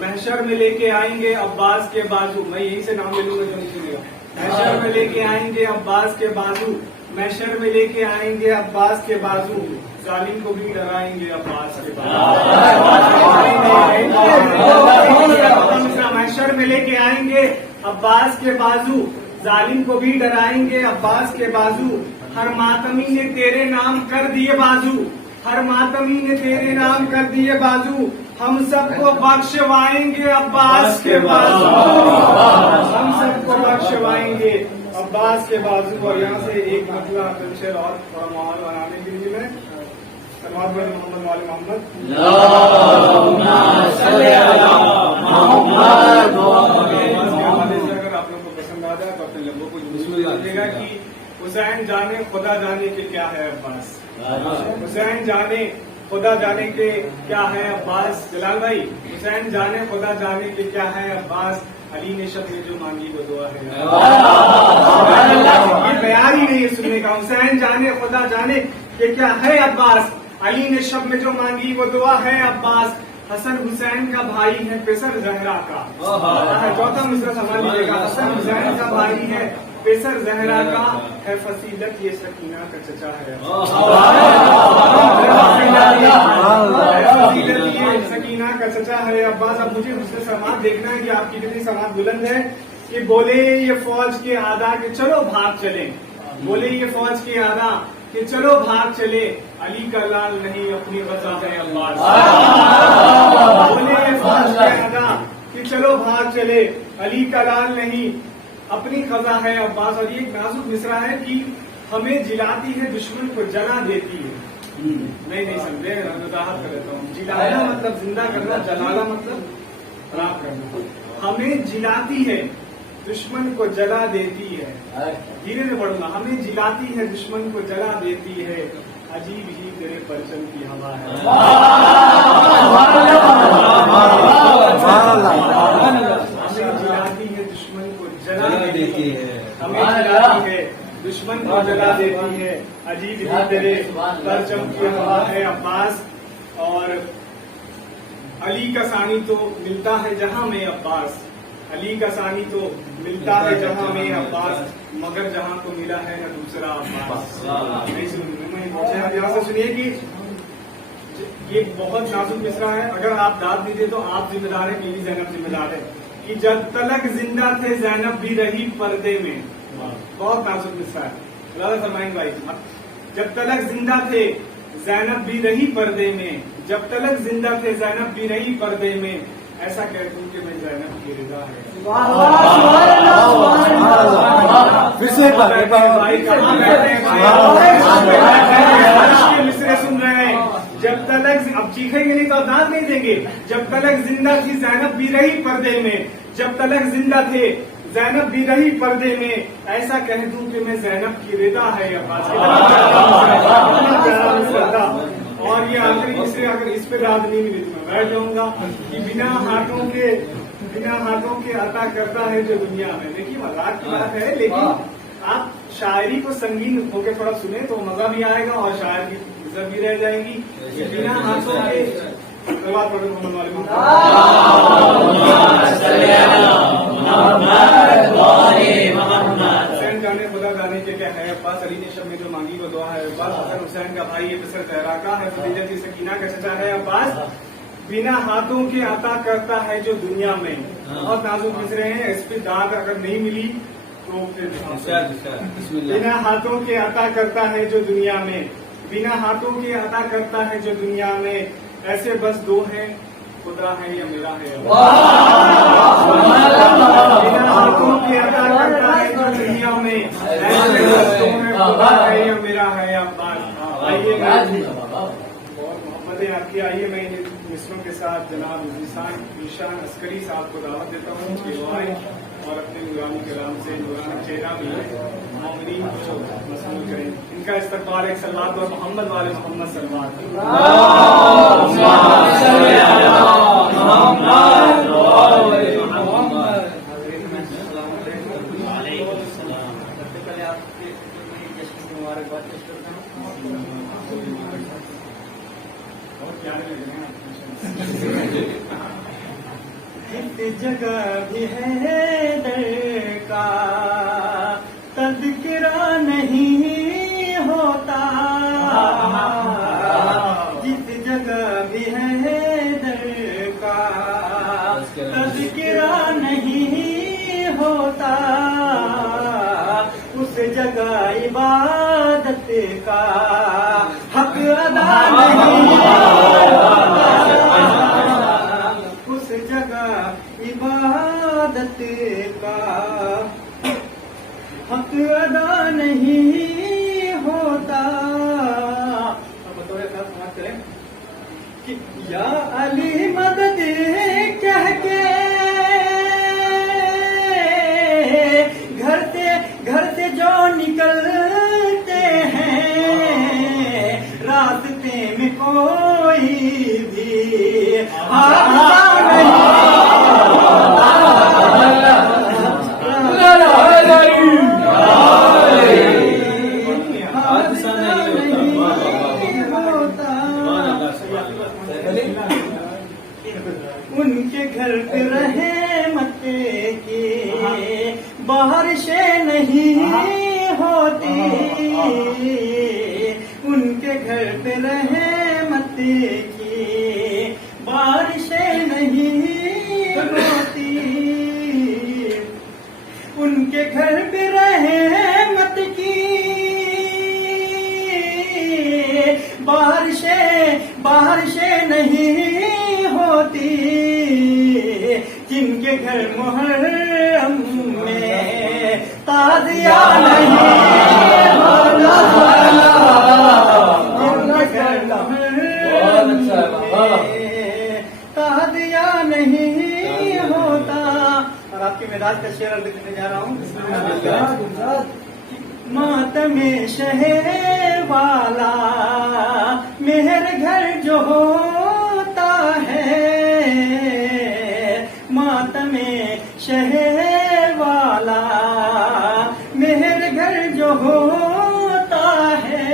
महशर में लेके आएंगे अब्बास के बाजू, मैं यहीं से नाम ले लूंगा जो नहीं सुनेगा। महशर में लेके आएंगे अब्बास के बाजू, महशर में लेके आएंगे अब्बास के बाजू, जालिम को भी डराएंगे अब्बास के बाजू। महशर में लेके आएंगे अब्बास के बाजू, जालिम को भी डराएंगे अब्बास के बाजू, हर मातमी ने तेरे नाम कर दिए बाजू, हर मातमी ने तेरे नाम कर दिए बाजू, हम सबको बख्शवाएंगे अब्बास के बाजू, हम सबको बख्शवाएंगे अब्बास के बाजू। और यहाँ से एक मतला शेर और थोड़ा माहौल बनाने के लिए मैं मोहम्मद वाले मोहम्मद अगर आप लोगों को पसंद आ जाए तो अपने लोगों को दीजिएगा कि हुसैन जाने खुदा जाने के क्या है अब्बास, हुसैन जाने खुदा जाने के क्या है अब्बास। जलाल भाई, हुसैन जाने खुदा जाने के क्या है अब्बास, अली ने शब में जो मांगी वो दुआ है। ये तैयार ही नहीं है सुनने का। हुसैन जाने खुदा जाने के क्या है अब्बास, अली ने शब में जो मांगी वो दुआ है अब्बास, हसन हुसैन का भाई है पेसर जहरा का। चौथा मिसरा संभाल लीजिएगा, हसन हुसैन का भाई है पेसर जहरा का, है फसीलत ये सकीना का चचा है, फसीलत ये सकीना का चचा है अब्बास। अब मुझे उससे समाज देखना है कि आपकी कितनी समाज बुलंद है। कि बोले ये फौज के आधा कि चलो भाग चले, बोले ये फौज के आधा कि चलो भाग चले, अली का लाल नहीं अपनी वजह है अब्बास। बोले ये फौज के आधा कि चलो भाग चले, अली का लाल नहीं अपनी खजा है अब्बास। और ये एक नाजुक मिसरा है कि हमें जिलाती है दुश्मन को जला देती है। नहीं समझे, वजाहत कर देता हूँ। जिलाना मतलब जिंदा करना, जलाना मतलब खराब करना। हमें जिलाती है दुश्मन को जला देती है, धीरे से पढ़ूंगा, हमें जिलाती है दुश्मन को जला देती है, अजीब ही तेरे परचम की हवा है। हमें जिलाती है दुश्मन को जला देती है, हमें जिलाती है दुश्मन को जला देती है, अजीब ही तेरे परचम की हवा है अब्बास। और अली का सानी तो मिलता है जहां में अब्बास, अली का सानी तो मिलता है जहां में अब्बास, मगर जहां को मिला है न दूसरा अब्बास। यहाँ से सुनिए कि ये बहुत नाजुक मिसरा है। अगर आप दाद दीजिए तो आप जिम्मेदार है, मेरी जैनब जिम्मेदार है। कि जब तलक जिंदा थे जैनब भी रही पर्दे में, बहुत नाजुक मिसरा है। फरमाएंगे भाई, जब तलक जिंदा थे जैनब भी रही पर्दे में, जब तलक जिंदा थे जैनब भी रही पर्दे में, ऐसा कह दूं कि मैं जैनब की रिदा है। फिर से भाई कहाँ बैठे हैं भाई, मिसरे सुन रहे हैं। जब तलक, अब चीखेंगे नहीं तो दाद नहीं देंगे। जब तलक जिंदा थी जैनब भी रही पर्दे में, जब तलक जिंदा थे जैनब भी रही पर्दे में, ऐसा कह दूं कि मैं जैनब की रिदा है अब्बास। और ये आखिरी मिसरे, अगर इस पे रात नहीं मिली तो मैं बैठ जाऊंगा कि बिना हाथों के बिना हाथों के अता करता है जो दुनिया में। देखिए मजाक की बात है, लेकिन आप शायरी को संगीन होकर थोड़ा सुने तो मजा भी आएगा और शायर की इज्जत भी रह जाएगी। बिना हाथों के धन्यवाद पढ़ो मोहम्मद वाले हुसैन जाने खुदा जाने के क्या है अब्बास अली ने शब में जो मांगी वो दुआ है अब्बास हसन हुसैन का भाई ये बसर जहरा का है खदीजा की सकीना का चचा है अब्बास। बिना हाथों के अता करता है जो दुनिया में। बहुत नाजुक मिसरे हैं, इस पे दाद अगर नहीं मिली तो फिर बिना हाथों के अता करता है जो दुनिया में। बिना हाथों के अता करता है जो दुनिया में। ऐसे बस दो हैं, खुदा है या मेरा है। बिना हाथों के अता करता है जो दुनिया में। ऐसे बस दो हैं, खुदा है या मेरा है। अब्बास आइए मोहम्मद आपकी आइए मैं इन मिसरों के साथ जनाब ईशान अस्करी साहब को दावत देता हूँ कि वो आए और अपने नूरानी कलाम से नूरानी चेहरा भी मोमिनीन को मसनून करें। इनका इस्तकबाल एक सल्लात और मोहम्मद वाले मोहम्मद सल्लल्लाहु अलैहि इस जगह भी है दर का तज़किरा नहीं होता। जिस जगह भी है दर का तज़किरा नहीं होता उस जगह इबादत का हक अदा नहीं होता। उस जगह इबादत का हक अदा नहीं होता। अब बतौर खास समाप्त करें कि या अली मदद कह के घर से जो निकलते हैं रास्ते में कोई भी हादसा नहीं उनके घर पे रहमत की बारिशें नहीं होती। उनके घर पे रहमत की बारिशें नहीं होती। उनके घर पे रहमत की बारिशें नहीं होती। जिनके घर मुहर्रम में ताज़िया नहीं होता। जिनके घर मुहर्रम में ताज़िया नहीं होता। और आपके मेराज का शेर अर्ज करने जा रहा हूँ। मातमे शहर वाला मेहर घर जो होता है। मातमे शहर वाला मेहर घर जो होता है।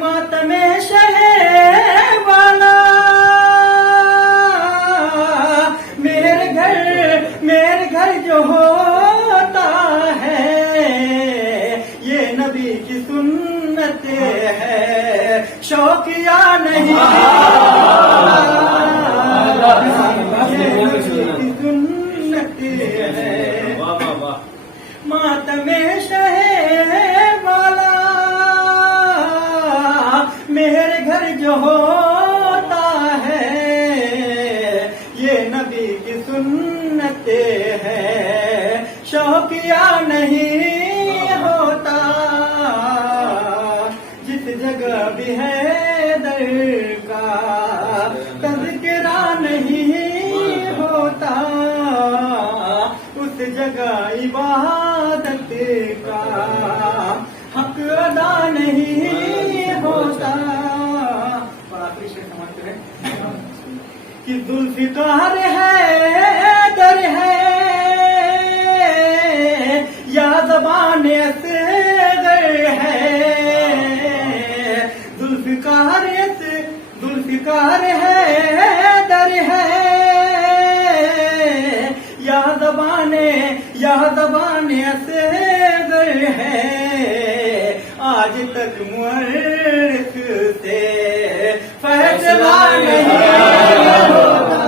मातमे शहर वाला मेहर घर जो होता है। ये नबी की सुन्नत है शौकिया नहीं। सुन्नत है मातमे शहर वाला मेहर घर जो होता है। ये नबी की सुन्नत है शौकिया नहीं होता। जिस जगह भी है दर का तज़किरा नहीं होता उस जगह इबादत का हक अदा नहीं होता। और आखिरी शेर समाप्त करें کہ ذوالفقار ہے در ہے یا زبان اصغر ہے ذوالفقار ہے در ہے یا زبان اصغر ہے آج تک مورخ سے فیصلہ نہیں ہوتا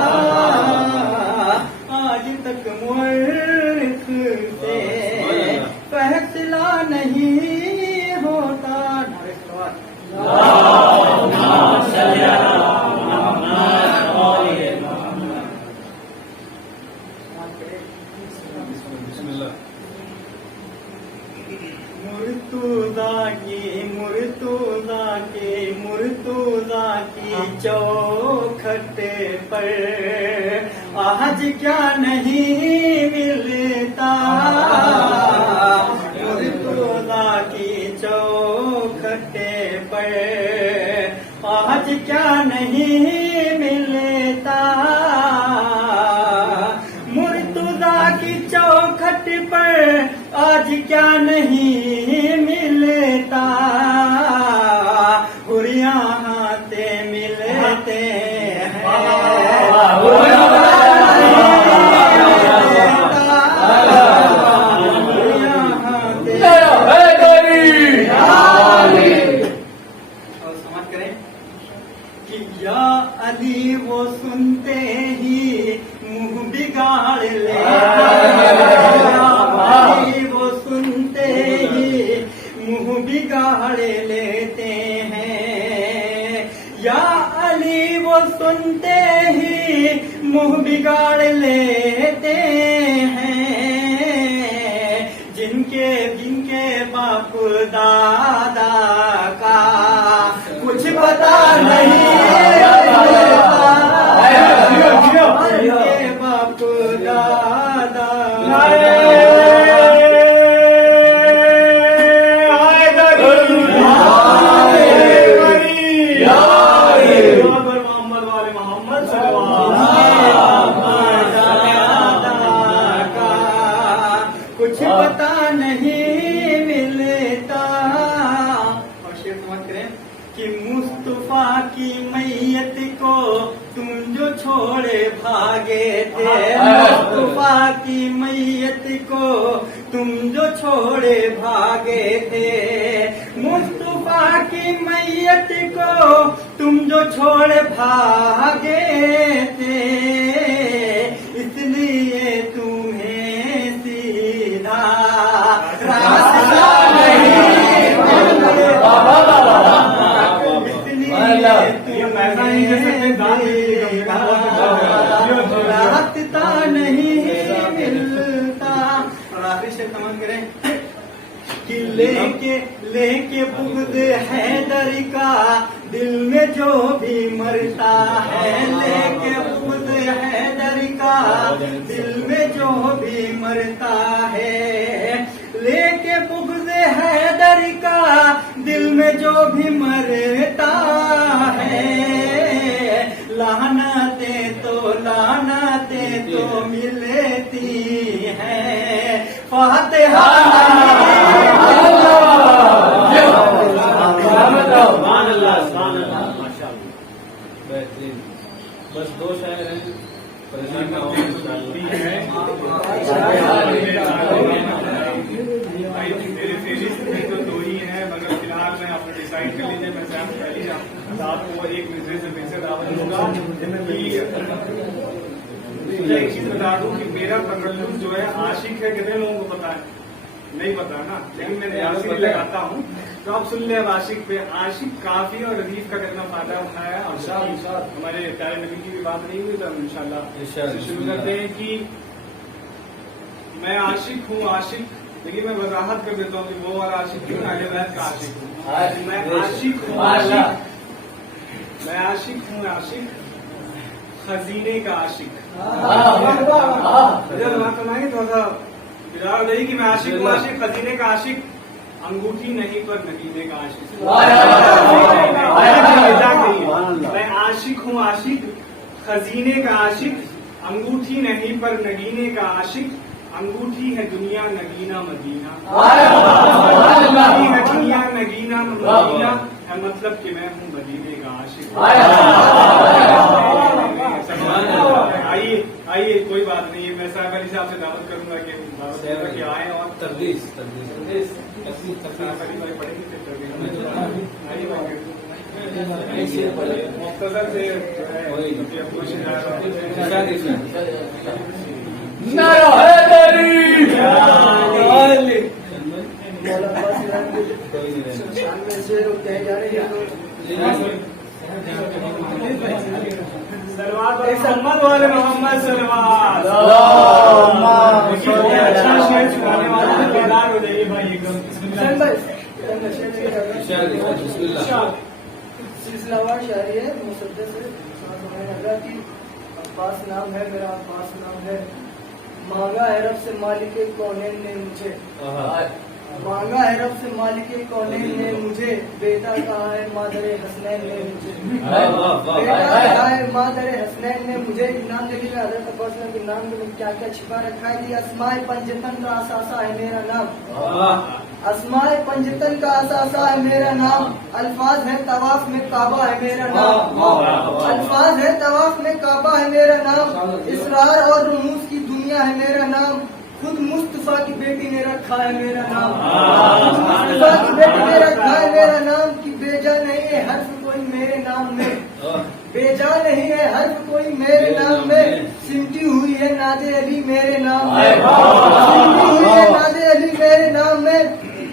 آج تک مورخ سے فیصلہ نہیں ہوتا مرتوزہ کی چوکھٹ پر آج کیا نہیں ملتا مرتوزہ کی چوکھٹ پر آج کیا نہیں ملتا مرتوزہ کی چوکھٹ پر آج کیا نہیں ملتا حریاں ہاتھے ملتے ہیں اور سمجھ کریں کہ یا علی وہ سنتے ہی منہ بگاڑ وہ سنتے ہی منہ بگاڑ لیتے ہیں یا علی وہ سنتے ہی منہ بگاڑ لیتے ہیں جن کے باپ دادا کا کچھ پتا نہیں باپ دادا کچھ پتا نہیں ملتا اور شعر سمجھ کریں کہ مصطفیٰ کی میت کو تم جو چھوڑے بھاگے تھے مصطفیٰ کی میت کو تم جو چھوڑے بھاگے تھے مصطفیٰ کی میت کو تم جو چھوڑے بھاگے تھے اس لیے تمہیں سیدھا راستہ نہیں راستہ نہیں ملتا اور آخری سے سمجھ کریں کہ لے کے بغض حیدر کا دل میں جو بھی مرتا ہے لے کے بغض حیدر کا دل میں جو بھی مرتا ہے لے کے بغض حیدر کا دل میں جو بھی مرتا ہے لعنتیں تو ملتی ہیں فاتحہ بس دو شاعر ہیں تو دو ہی ہیں مگر فی الحال میں آپ نے ڈیسائڈ کر لیجیے میں پہلی رات کو ایک مصرے سے پھر سے دعوت دوں گا ایک چیز بتا دوں کہ میرا تکلف جو ہے عاشق ہے کتنے لوگوں کو پتا ہے نہیں پتا نا لیکن میں ریاضی لگاتا ہوں تو آپ سن لیں عاشق پہ عاشق کافی اور ردیف کا کتنا فائدہ اٹھایا اور ہمارے پیارے نبی کی بھی بات نہیں ہوئی تو ہم انشاءاللہ شروع کرتے ہیں کہ میں عاشق ہوں عاشق لیکن میں وضاحت کر دیتا ہوں کہ وہ والا عاشق کیوں اہل بیت کا عاشق ہوں میں عاشق ہوں عاشق خزینے کا عاشق تھوڑا بجار نہیں کہ میں عاشق ہوں عاشق خزینے کا عاشق انگوٹھی نہیں پر نگینے کا عاشق میں عاشق ہوں عاشق खजीने का आशिक, अंगूठी नहीं पर नगीने का आशिक, अंगूठी है दुनिया नगीना मदीना, अंगूठी है दुनिया नगीना मदीना, है मतलब कि मैं हूँ मदीने का आशिक। आइए आइए, कोई बात नहीं है, मैं साहब अली साहब से दावत करूंगा कि आए और तबलीस साहब अली भाई पढ़ेंगे फिर तबलीग। आइए मुख्तसर से जो है कोशिश शमशान में से लोग कहे जा रहे हैं सलवार मोहम्मद वाले मोहम्मद सलवार। अच्छा शेर सुनाने वाले बेदार हो जाइए भाई एकदम। सिलसिलावार शायरी है मुसद्दस है। लगा कि अब्बास नाम है मेरा, अब्बास नाम है। मांगा है रब से मालिक कौनैन ने मुझे, मांगा है रब से मालिक कौनैन ने मुझे, बेटा कहा है मादरे हसनैन ने मुझे, बेटा कहा है मादरे हसनैन ने मुझे। नाम देखिए हज़रत अब्बास के नाम में क्या क्या छिपा रखा है कि अस्माए पंजतन का असासा है मेरा नाम, अस्माए पंजतन का असासा है मेरा नाम। अल्फाज है तवाफ में काबा है मेरा नाम, अल्फाज है तवाफ में काबा है मेरा नाम। इसरार और रमूज की दुनिया है मेरा नाम। खुद मुस्तफा की बेटी ने रखा है मेरा नाम, मुस्तफा की बेटी ने रखा है मेरा नाम। कि बेजा नहीं है हर्फ कोई मेरे नाम में, बेजा नहीं है हर्फ कोई मेरे नाम में। सिमटी हुई है नादे अली मेरे नाम में, सिमटी हुई है नादे अली मेरे नाम में।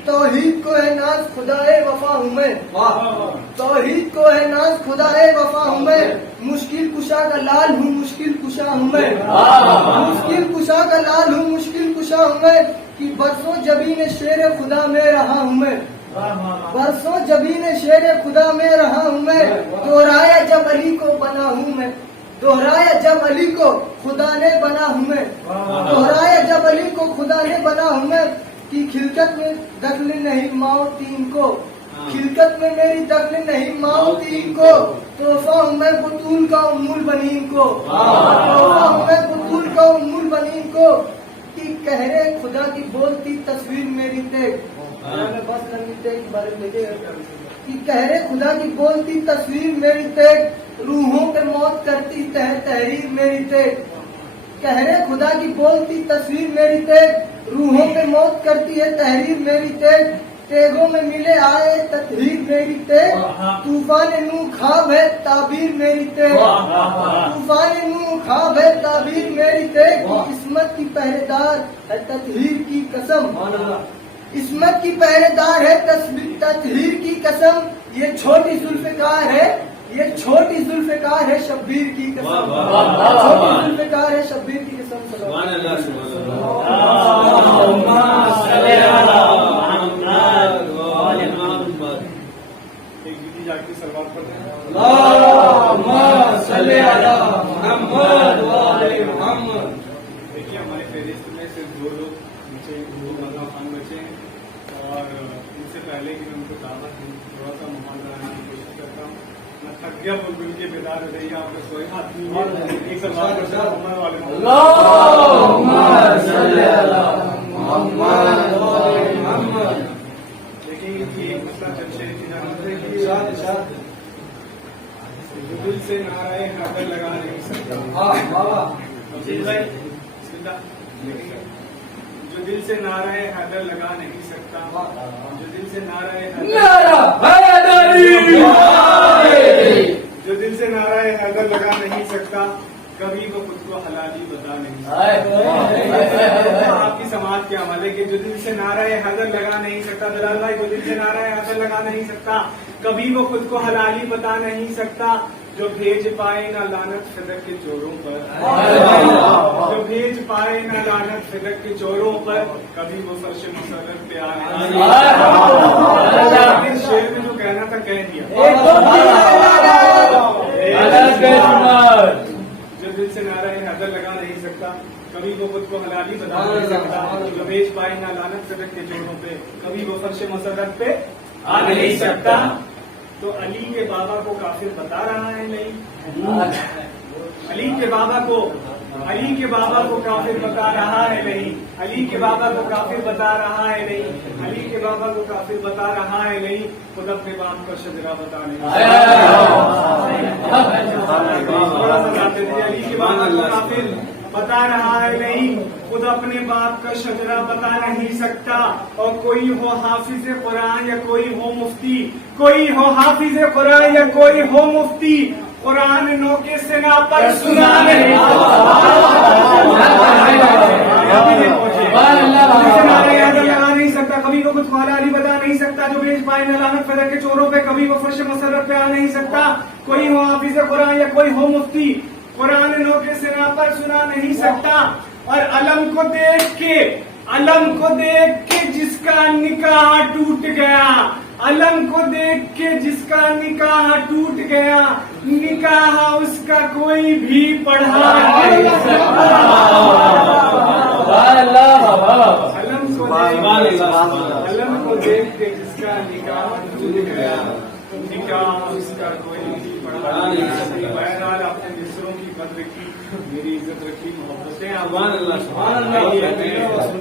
तौहीद को है नाज खुदाए वफा हूँ मैं, तौहीद को है नाज खुदाए वफा हूँ मैं। मुश्किल कुशा का लाल हूँ, मुश्किल कुशा हूँ मैं, मुश्किल कुशा का लाल हूँ, मुश्किल कुशा हूँ मैं। कि बरसों जबीन शेर खुदा में रहा हूँ मैं, बरसों जबीन शेर खुदा में रहा हूँ मैं। दोहराया जब अली को बना हूँ मैं, दोहराया जब अली को खुदा ने बना हूँ मैं, दोहराया जब अली को खुदा ने बना हूँ मैं। कि खिलकत में दखल नहीं माओ तीन को, खिलकत में मेरी दखल नहीं माओ तीन को। तोहफा हूँ मैं बुतूल का उम्मुल बनीन को, तोहफा हूँ मैं बुतूल का उम्मुल बनीन को। कि कहरे खुदा की बोलती तस्वीर मेरी तेग, बस के बारे में देखे। कि कहरे खुदा की बोलती तस्वीर मेरी तेग, रूहों पे मौत करती तहरीर मेरी तेग। कहरे खुदा की बोलती तस्वीर मेरी तेग, रूहों पे मौत करती है तहरीर मेरी तेग। तेगों में मिले आए तहरीर मेरी तेग, तूफान नू खाब है ताबीर मेरी तेग, तूफान नू खाब है ताबीर मेरी तेग। किस्मत की पहरेदार है तहरीर की कसम, इसमत की पहरेदार है तहरीर की कसम। ये छोटी जुल्फ़िकार है, ये छोटी जुल्फ़िकार है शब्बीर की कसम, छोटी जुल्फ़िकार है शब्बीर की कसम। एक गीती जाके सलवात पढ़ते हैं। देखिए हमारे फहरिस्त में सिर्फ 2 लोग बचे, 2 मतलब खान बचे हैं। और इनसे पहले कि मैं उनको दावत दूँ, थोड़ा सा माहौल बनाने की कोशिश करता हूँ। मैं थक गया बोल बोल के बेदार हो जाइए, आपको सोए हाथ नहीं है। एक सलवात करता हूँ मोहम्मद वाले मोहम्मद। लेकिन ये एक मसला जमशेद की जानत है कि जो दिल से नाराए हैदर लगा नहीं सकता, जो दिल से नाराए हैदर लगा नहीं सकता, जो दिल से नाराए जो दिल से नाराए हैदर लगा नहीं सकता, कभी वो खुद को हलाली बता नहीं सकता। आपकी समाज के अमल है कि जो दिल से नाराए हैदर लगा नहीं सकता, दलाल भाई, जो दिल से नाराए हैदर लगा नहीं सकता, कभी वो खुद को हलाली बता नहीं सकता। जो भेज पाए ना लानत फिदक के चोरों पर, जो भेज पाए ना लानत फिदक के चोरों पर, कभी वो फर्श मुसर्रफ पे आ नहीं सकता। शेर में जो कहना था कह दिया। जो दिल से नाराए हैदर लगा नहीं सकता, कभी वो खुद को हलाली बता नहीं सकता। जो भेज पाए ना लानत फिदक के चोरों पे, कभी वो फर्श मुसर्रफ पे आ नहीं सकता। تو علی کے بابا کو کافر بتا رہا ہے نہیں؟ علی کے بابا کو کافر بتا رہا ہے نہیں؟ علی کے بابا کو کافر بتا رہا ہے نہیں؟ علی کے بابا کو کافر بتا رہا ہے نہیں؟ خود اپنے باپ کا شجرا بتا نہیں تھوڑا سا جاتے تھے. علی کے بابا کو کافر بتا رہا ہے نہیں؟ خود اپنے باپ کا شجرا بتا نہیں سکتا. اور کوئی ہو حافظ قرآن یا کوئی ہو مفتی، کوئی ہو حافظ قرآن یا کوئی ہو مفتی، قرآن نو کے سنا پر سنا نہیں لگا نہیں سکتا، کبھی وہ خود خوالا علی بتا نہیں سکتا، جو بیچ پائے نلانت فضر کے چوروں پہ کبھی وہ فرش مسرت پہ آ نہیں سکتا. کوئی ہو حافظ قرآن یا کوئی ہو مفتی، قرآن نو کے سنا پر سنا نہیں سکتا. اور علم کو دیکھ کے جس کا نکاح ٹوٹ گیا، علم کو دیکھ کے جس کا نکاح ٹوٹ گیا، نکاح اس کا کوئی بھی پڑھا نہیں سکتا. علم کو دیکھ کے جس کا نکاح ٹوٹ گیا، نکاح اس کا کوئی بھی پڑھا نہیں سکتا. بہرحال آپ نے مصروں کی قدر کی، میری عزت رکھی، محبتیں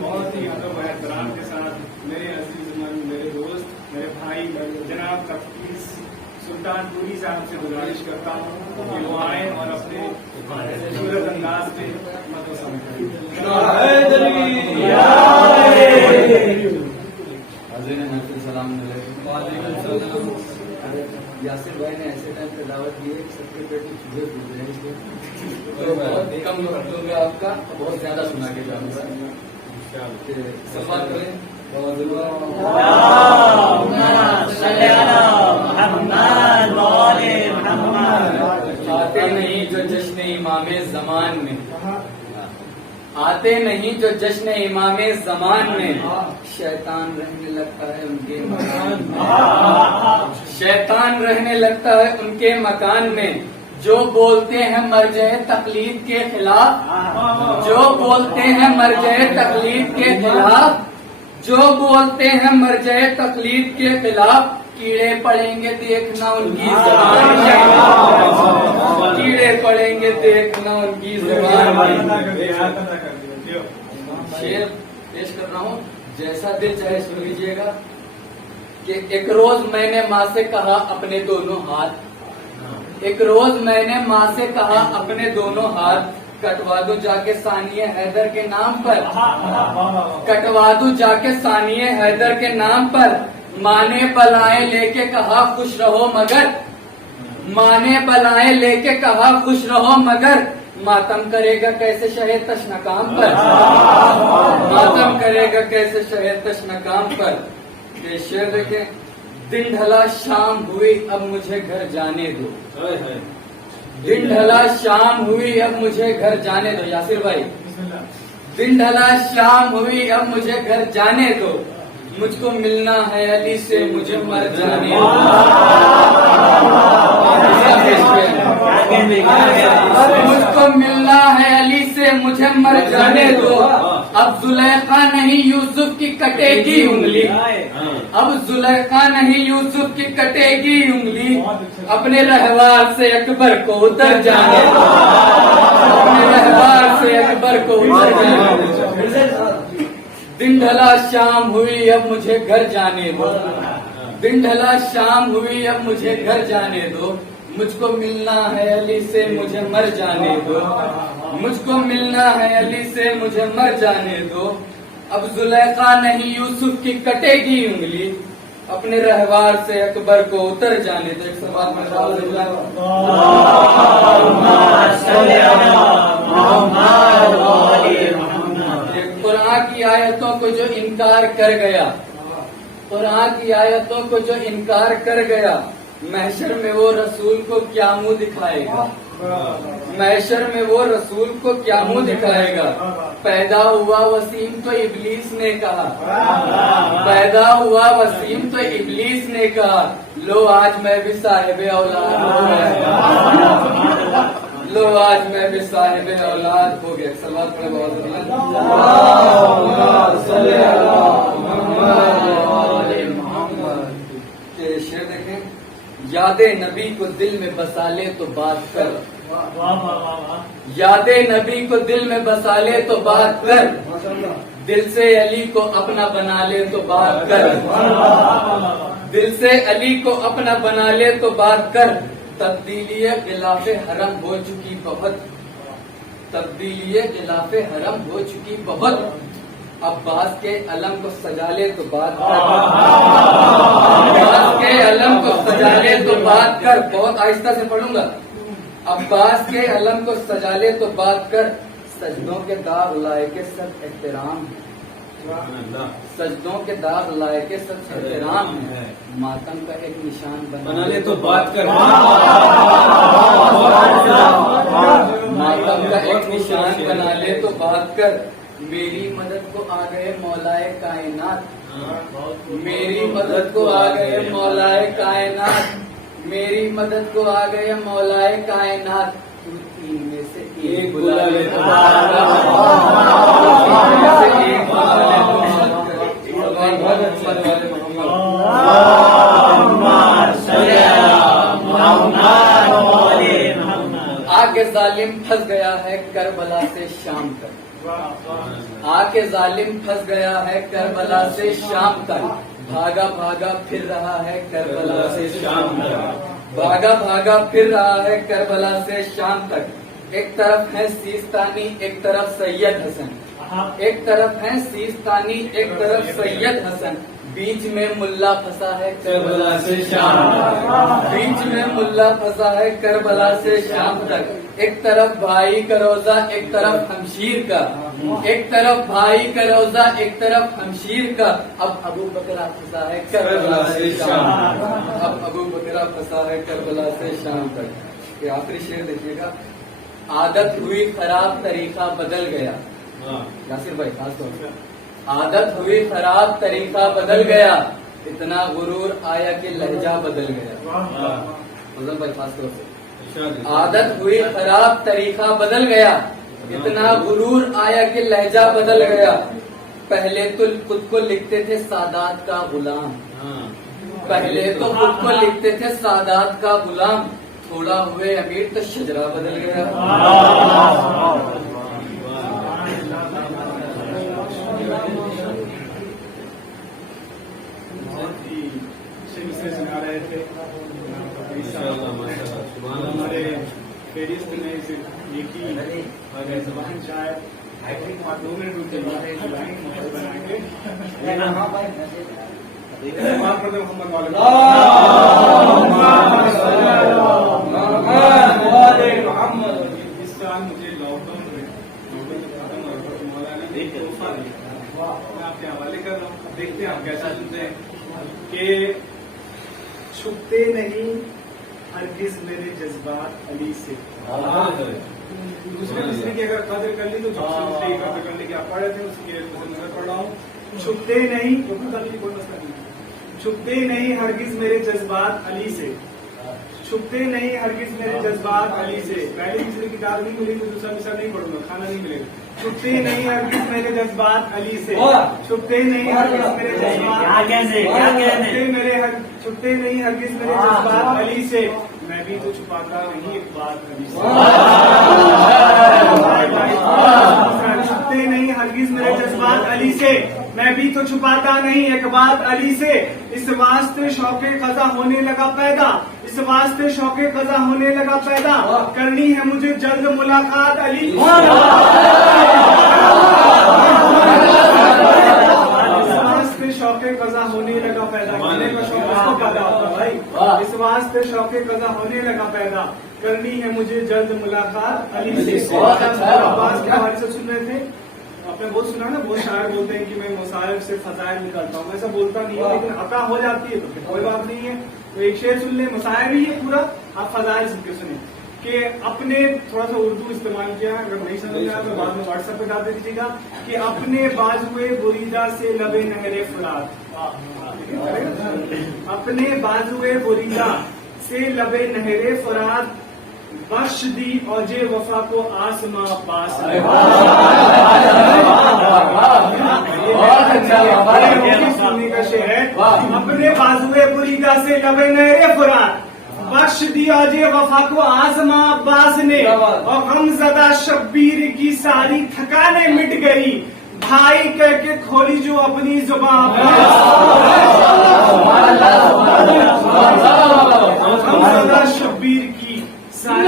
بہت ہی ادب و احترام کے ساتھ میرے عزیز من، میرے دوست، میرے بھائی جناب تفتیش سلطان پوری صاحب سے گزارش کرتا ہوں کہ وہ آئیں اور اپنے خوبصورت انداز میں مت و سمجھائیں. السلام علیکم. یاسر بھائی نے ایسے ٹائم پہ دعوت دی ہے سب کے پیٹ میں چوہے پھول رہے ہیں، تو بہت کم وقت ہو گیا آپ کا، بہت زیادہ سنا کے جاؤں گا. سفر کریں آتے نہیں جو جشن امام زمان میں، آتے نہیں جو جشن امام زمان میں، شیطان رہنے لگتا ہے ان کے مکان میں، شیطان رہنے لگتا ہے ان کے مکان میں. جو بولتے ہیں مرجع تقلید کے خلاف، جو بولتے ہیں مرجع تقلید کے خلاف، جو بولتے ہیں مرجع تقلید کے خلاف، کیڑے پڑیں گے دیکھنا ان کی زبان میں، کیڑے پڑیں گے دیکھنا ان کی زبان میں. شعر پیش کر رہا ہوں، جیسا دل چاہے سن لیجیے گا. کہ ایک روز میں نے ماں سے کہا اپنے دونوں ہاتھ، ایک روز میں نے ماں سے کہا اپنے دونوں ہاتھ، کٹوا دو جا کے ثانیہ حیدر کے نام پر، کٹوا دو جا کے ثانیہ حیدر کے نام پر. ماں نے بلائیں لے کے کہا خوش رہو مگر، ماں نے بلائیں لے کے کہا خوش رہو مگر، ماتم کرے گا کیسے شہر تشنکام پر، ماتم کرے گا کیسے شہر تشنکام پر. یہ شعر دیکھیں. دن ڈھلا شام ہوئی اب مجھے گھر جانے دو، دن ڈھلا شام ہوئی اب مجھے گھر جانے دو. یاسر بھائی، دن ڈھلا شام ہوئی اب مجھے گھر جانے دو، مجھ کو ملنا ہے علی سے مجھے مر جانے دو. مجھ کو ملنا ہے علی سے مجھے مر جانے دو. اب زلیخا نہیں یوسف کی کٹے گی انگلی، اب زلیخا نہیں یوسف کی کٹے گی انگلی، اپنے رہوار سے اکبر کو اتر جانے دو، اپنے رہوار سے اکبر کو اتر جانے دو. دن ڈھلا شام ہوئی اب مجھے گھر جانے دو، دن ڈھلا شام ہوئی اب مجھے گھر جانے دو، مجھ کو ملنا ہے علی سے مجھے مر جانے دو، مجھ کو ملنا ہے علی سے مجھے مر جانے دو. اب زلیخا نہیں یوسف کی کٹے گی انگلی، اپنے رہوار سے اکبر کو اتر جانے دو. ایک سوال میں قرآن کی آیتوں کو جو انکار کر گیا، قرآن کی آیتوں کو جو انکار کر گیا، محشر میں وہ رسول کو کیا منہ دکھائے گا، محشر میں وہ رسول کو کیا منہ دکھائے گا. پیدا ہوا وسیم تو ابلیس نے کہا، پیدا ہوا وسیم تو ابلیس نے کہا، لو آج میں بھی صاحب اولاد ہو گیا، لو آج میں بھی صاحب اولاد ہو گیا. سلوات پڑھے بہت شعر دیکھیں. याद नबी को दिल में बसा ले तो बात कर, याद नबी को दिल में बसा ले तो बात कर, दिल से अली को अपना बना ले तो बात कर, दिल से अली को अपना बना ले तो बात कर। तब्दीली खिलाफे हरम हो चुकी बहुत, तब्दीली खिलाफे हरम हो चुकी बहुत, अब्बास के अलम को सजा ले तो बात कर, अब्बास के अलम को सजा ले तो बात कर। बहुत आहिस्ता से पढ़ूंगा। अब्बास के अलम को सजा ले तो बात कर, सजदों के दाग लाए के सब एहतराम है, सजदों के दाग लाए के सब एहतराम है, मातम का एक निशान बना ले तो बात कर, मातम का एक निशान बना ले तो बात कर। मेरी मदद को आ गए मौलाए कायनात, मेरी मदद को आ गए मौलाए कायनात, मेरी मदद को आ गए मौलाए कायनात। तू तीन में से एक बुला ले तो बात कर, तीन में से एक बुला ले तो बात कर। आके जालिम फंस गया है करबला से शाम तक, आके जालिम फंस गया है करबला से शाम तक, भागा भागा फिर रहा है करबला से शाम तक, भागा भागा फिर रहा है करबला से शाम तक। एक तरफ है सीस्तानी एक तरफ सैयद हसन, एक तरफ है सीस्तानी एक तरफ सैयद हसन, बीच में मुल्ला फंसा है करबला से शाम तक, बीच में मुल्ला फंसा है करबला से शाम तक। एक तरफ भाई का रोजा एक तरफ हमशीर का, एक तरफ भाई का रोजा एक तरफ हमशीर का, अब अबू बकरा फंसा है करबला से शाम, अब अबू बकरा फंसा है करबला से शाम तक। ये आखिरी शेर देखिएगा। आदत हुई खराब तरीका बदल गया, यासिर भाई खास तौर से, आदत हुई खराब तरीका बदल गया, इतना गुरूर आया कि लहजा बदल गया। फजल भाई खास तौर से, आदत हुई खराब तरीका बदल गया, इतना गुरूर आया कि लहजा बदल गया। पहले तो खुद को लिखते थे सादात का गुलाम, पहले तो खुद को लिखते थे सादात का गुलाम, थोड़ा हुए अमीर तो शजरा बदल गया। सुना रहे थे हमारे फेरिस्त में से एक ही जबान शायद 2 मिनट रुक जाइए बनाएंगे। इस साल मुझे लॉकडाउन में मौला ने एक तोहफा दिया, मैं आपके हवाले कर रहा हूँ, देखते हैं आप कैसा सुनते हैं। कि छुपते नहीं हरगिज मेरे जज्बात अली से, दूसरे की अगर कदर कर ली तो दूसरे की कदर कर ली, आप पढ़ रहे थे उसकी नजर पढ़ रहा हूँ। छुपते नहीं, कोई मसला नहीं, छुपते नहीं हरगिज मेरे जज्बात अली से, छुपते नहीं हरगिज मेरे जज्बात अली से। पहले दूसरी किताब नहीं मिली तो दूसरा मिसर नहीं पढ़ूंगा, खाना नहीं मिलेगा। छुपते नहीं हरगिज मेरे जज्बात अली से, छुपते नहीं हरगिज मेरे जज्बात, छुपते नहीं हरगिज मेरे जज्बात अली से, मैं भी तो छुपाता नहीं एक बात अली से। छुपते नहीं हरगिज मेरे जज्बात अली से, मैं भी तो छुपाता नहीं एक बात अली से। इस वास्ते शौके कज़ा होने लगा पैदा, इस वास्ते शौके कज़ा होने लगा पैदा, करनी है मुझे जल्द मुलाकात अली से। इस वास्ते शौके कज़ा होने लगा पैदा, करने का शौक किसको पैदा होता भाई, इस वास्ते शौके कज़ा होने लगा पैदा, करनी है मुझे जल्द मुलाकात अली से। अब्बास के हवाले से सुन रहे थे आपने, बहुत सुना ना, बहुत शायर बोलते हैं कि मैं मुसाहिब से फजाइल निकालता हूँ, ऐसा बोलता नहीं है, लेकिन अता हो जाती है तो फिर कोई बात नहीं है। तो एक शेर सुन ले, मुसाहिब ही है पूरा, आप फजाइल सुन के सुने कि अपने, थोड़ा सा उर्दू इस्तेमाल किया, अगर नहीं समझ में आया तो बाद में व्हाट्सएप पे डाल दे दीजिएगा कि अपने बाजुए बुरीदा से लबे नहरे फुरात, अपने बाजुए बुरीदा से लबे नहरे फुरात, बख्श दी औजे वफा को आसमां पास। सुनने का शेर है अपने बाजुए बुरीदा से लबे नहरे फुरात बख्श दिया जे वफा को आजमा अब्बास ने, और गमज़दा शब्बीर की सारी थकाने मिट गई, भाई कह के खोली जो अपनी जुबान। गमज़दा शब्बीर की सारी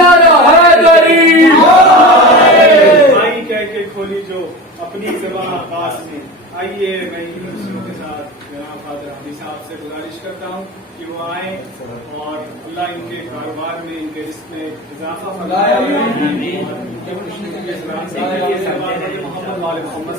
भाई कह के खोली जो अपनी जुबान अब्बास ने। आइए मैं इन खुशियों के साथ जनाब फादर हाफिज साहब से गुजारिश करता हूँ कि वो आए और अल्लाह इनके कारोबार में, इनके रिस्क में इजाफा फरमाए। मोहम्मद वाले मोहम्मद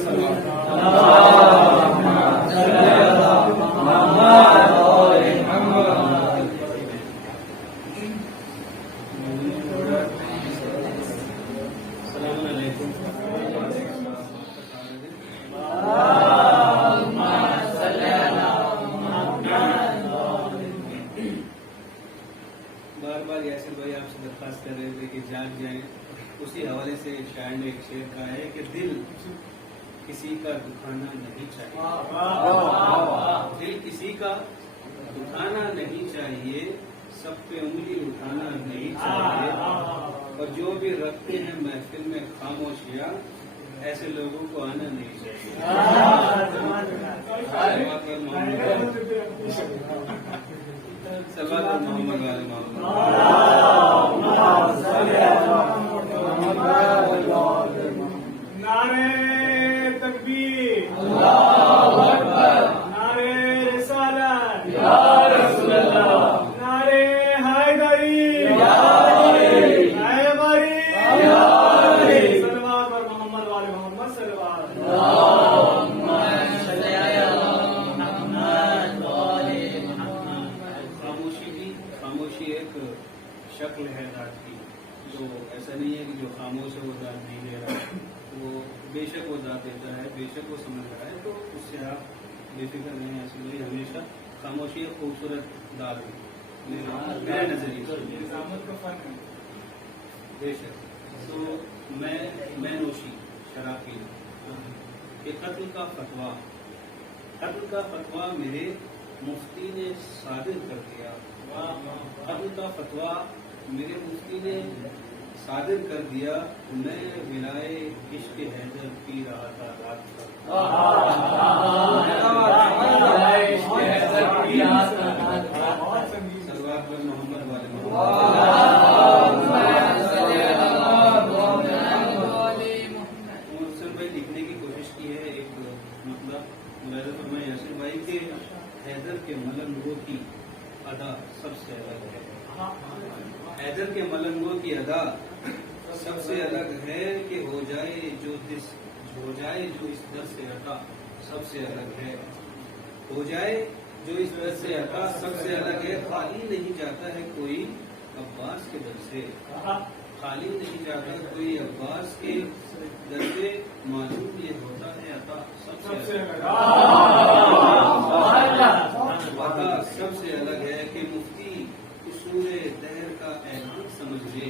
बार बार यासिर भाई आपसे दरख्वास्त कर रहे थे कि जाग जाएं। उसी हवाले से शायर ने एक शेर कहा है कि दिल किसी का दुखाना नहीं चाहिए, दिल किसी का दुखाना नहीं चाहिए, सब पे उंगली उठाना नहीं चाहिए, और जो भी रखते हैं महफिल में खामोशियाँ, ऐसे लोगों को आना नहीं चाहिए। सल्लल्लाहु मोहम्मद वाले नारे तकबीर, नारे रिसालत, नारे हैदरी, सल्लल्लाहु पर मोहम्मद वाले मोहम्मद खामोशी एक शक्ल है दाद की। तो ऐसा नहीं है कि जो खामोश है वो दाद नहीं दे रहा है, वो बेशक वो दाद देता है, बेशक वो समझ रहा है, तो उससे आप बेफिक्र नहीं है। इसलिए हमेशा खामोशी एक खूबसूरत दाद है मेरे नजरिए से। बेशक तो मैं नोशी शराब पी कि कत्ल का फतवा मेरे मुफ्ती ने सादिर कर दिया। कत्ल का फतवा मेरे मुफ्ती ने सादिर कर दिया। मैं विलाए इश्क हैदर पी रहा था रात भर। सल्लल्लाहु अलैहि मोहम्मद वाले मोहम्मद भाई लिखने की कोशिश की है। एक मतलब मुलाज़ा फरमाए यासिर भाई के हैदर के मलंगों की अदा सबसे अलग है। हैदर के मलंगों की अदा सबसे अलग है कि हो जाए जो इस दर से अता सबसे अलग है। हो जाए जो इस दर से अता सबसे अलग है। खाली नहीं जाता है कोई अब्बास के दर से, खाली नहीं जाता कोई अब्बास के दर से। मालूम ये होता है अता सबसे अलग अता सबसे अलग है कि मुफ्ती सूरे दहर का ऐलान समझ ले।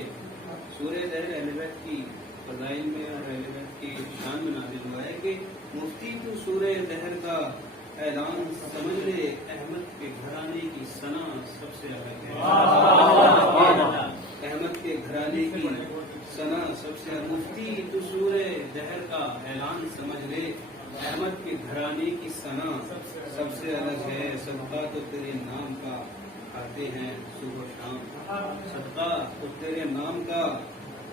सूरे दहर अहलबैत की फज़ाइल में और अहलबैत की शान में नाज़िल हुआ है कि मुफ्ती तू सूरे दहर का ऐलान समझ ले। अहमद के घराने की सना सबसे अलग है। अहमद के घराने की सना सबसे अलग। मुफ्ती तू सूरे दहर का ऐलान समझ ले। अहमद के घराने की सना सबसे अलग है। सदका तो तेरे नाम का खाते हैं सुबह शाम, सदका तो तेरे नाम का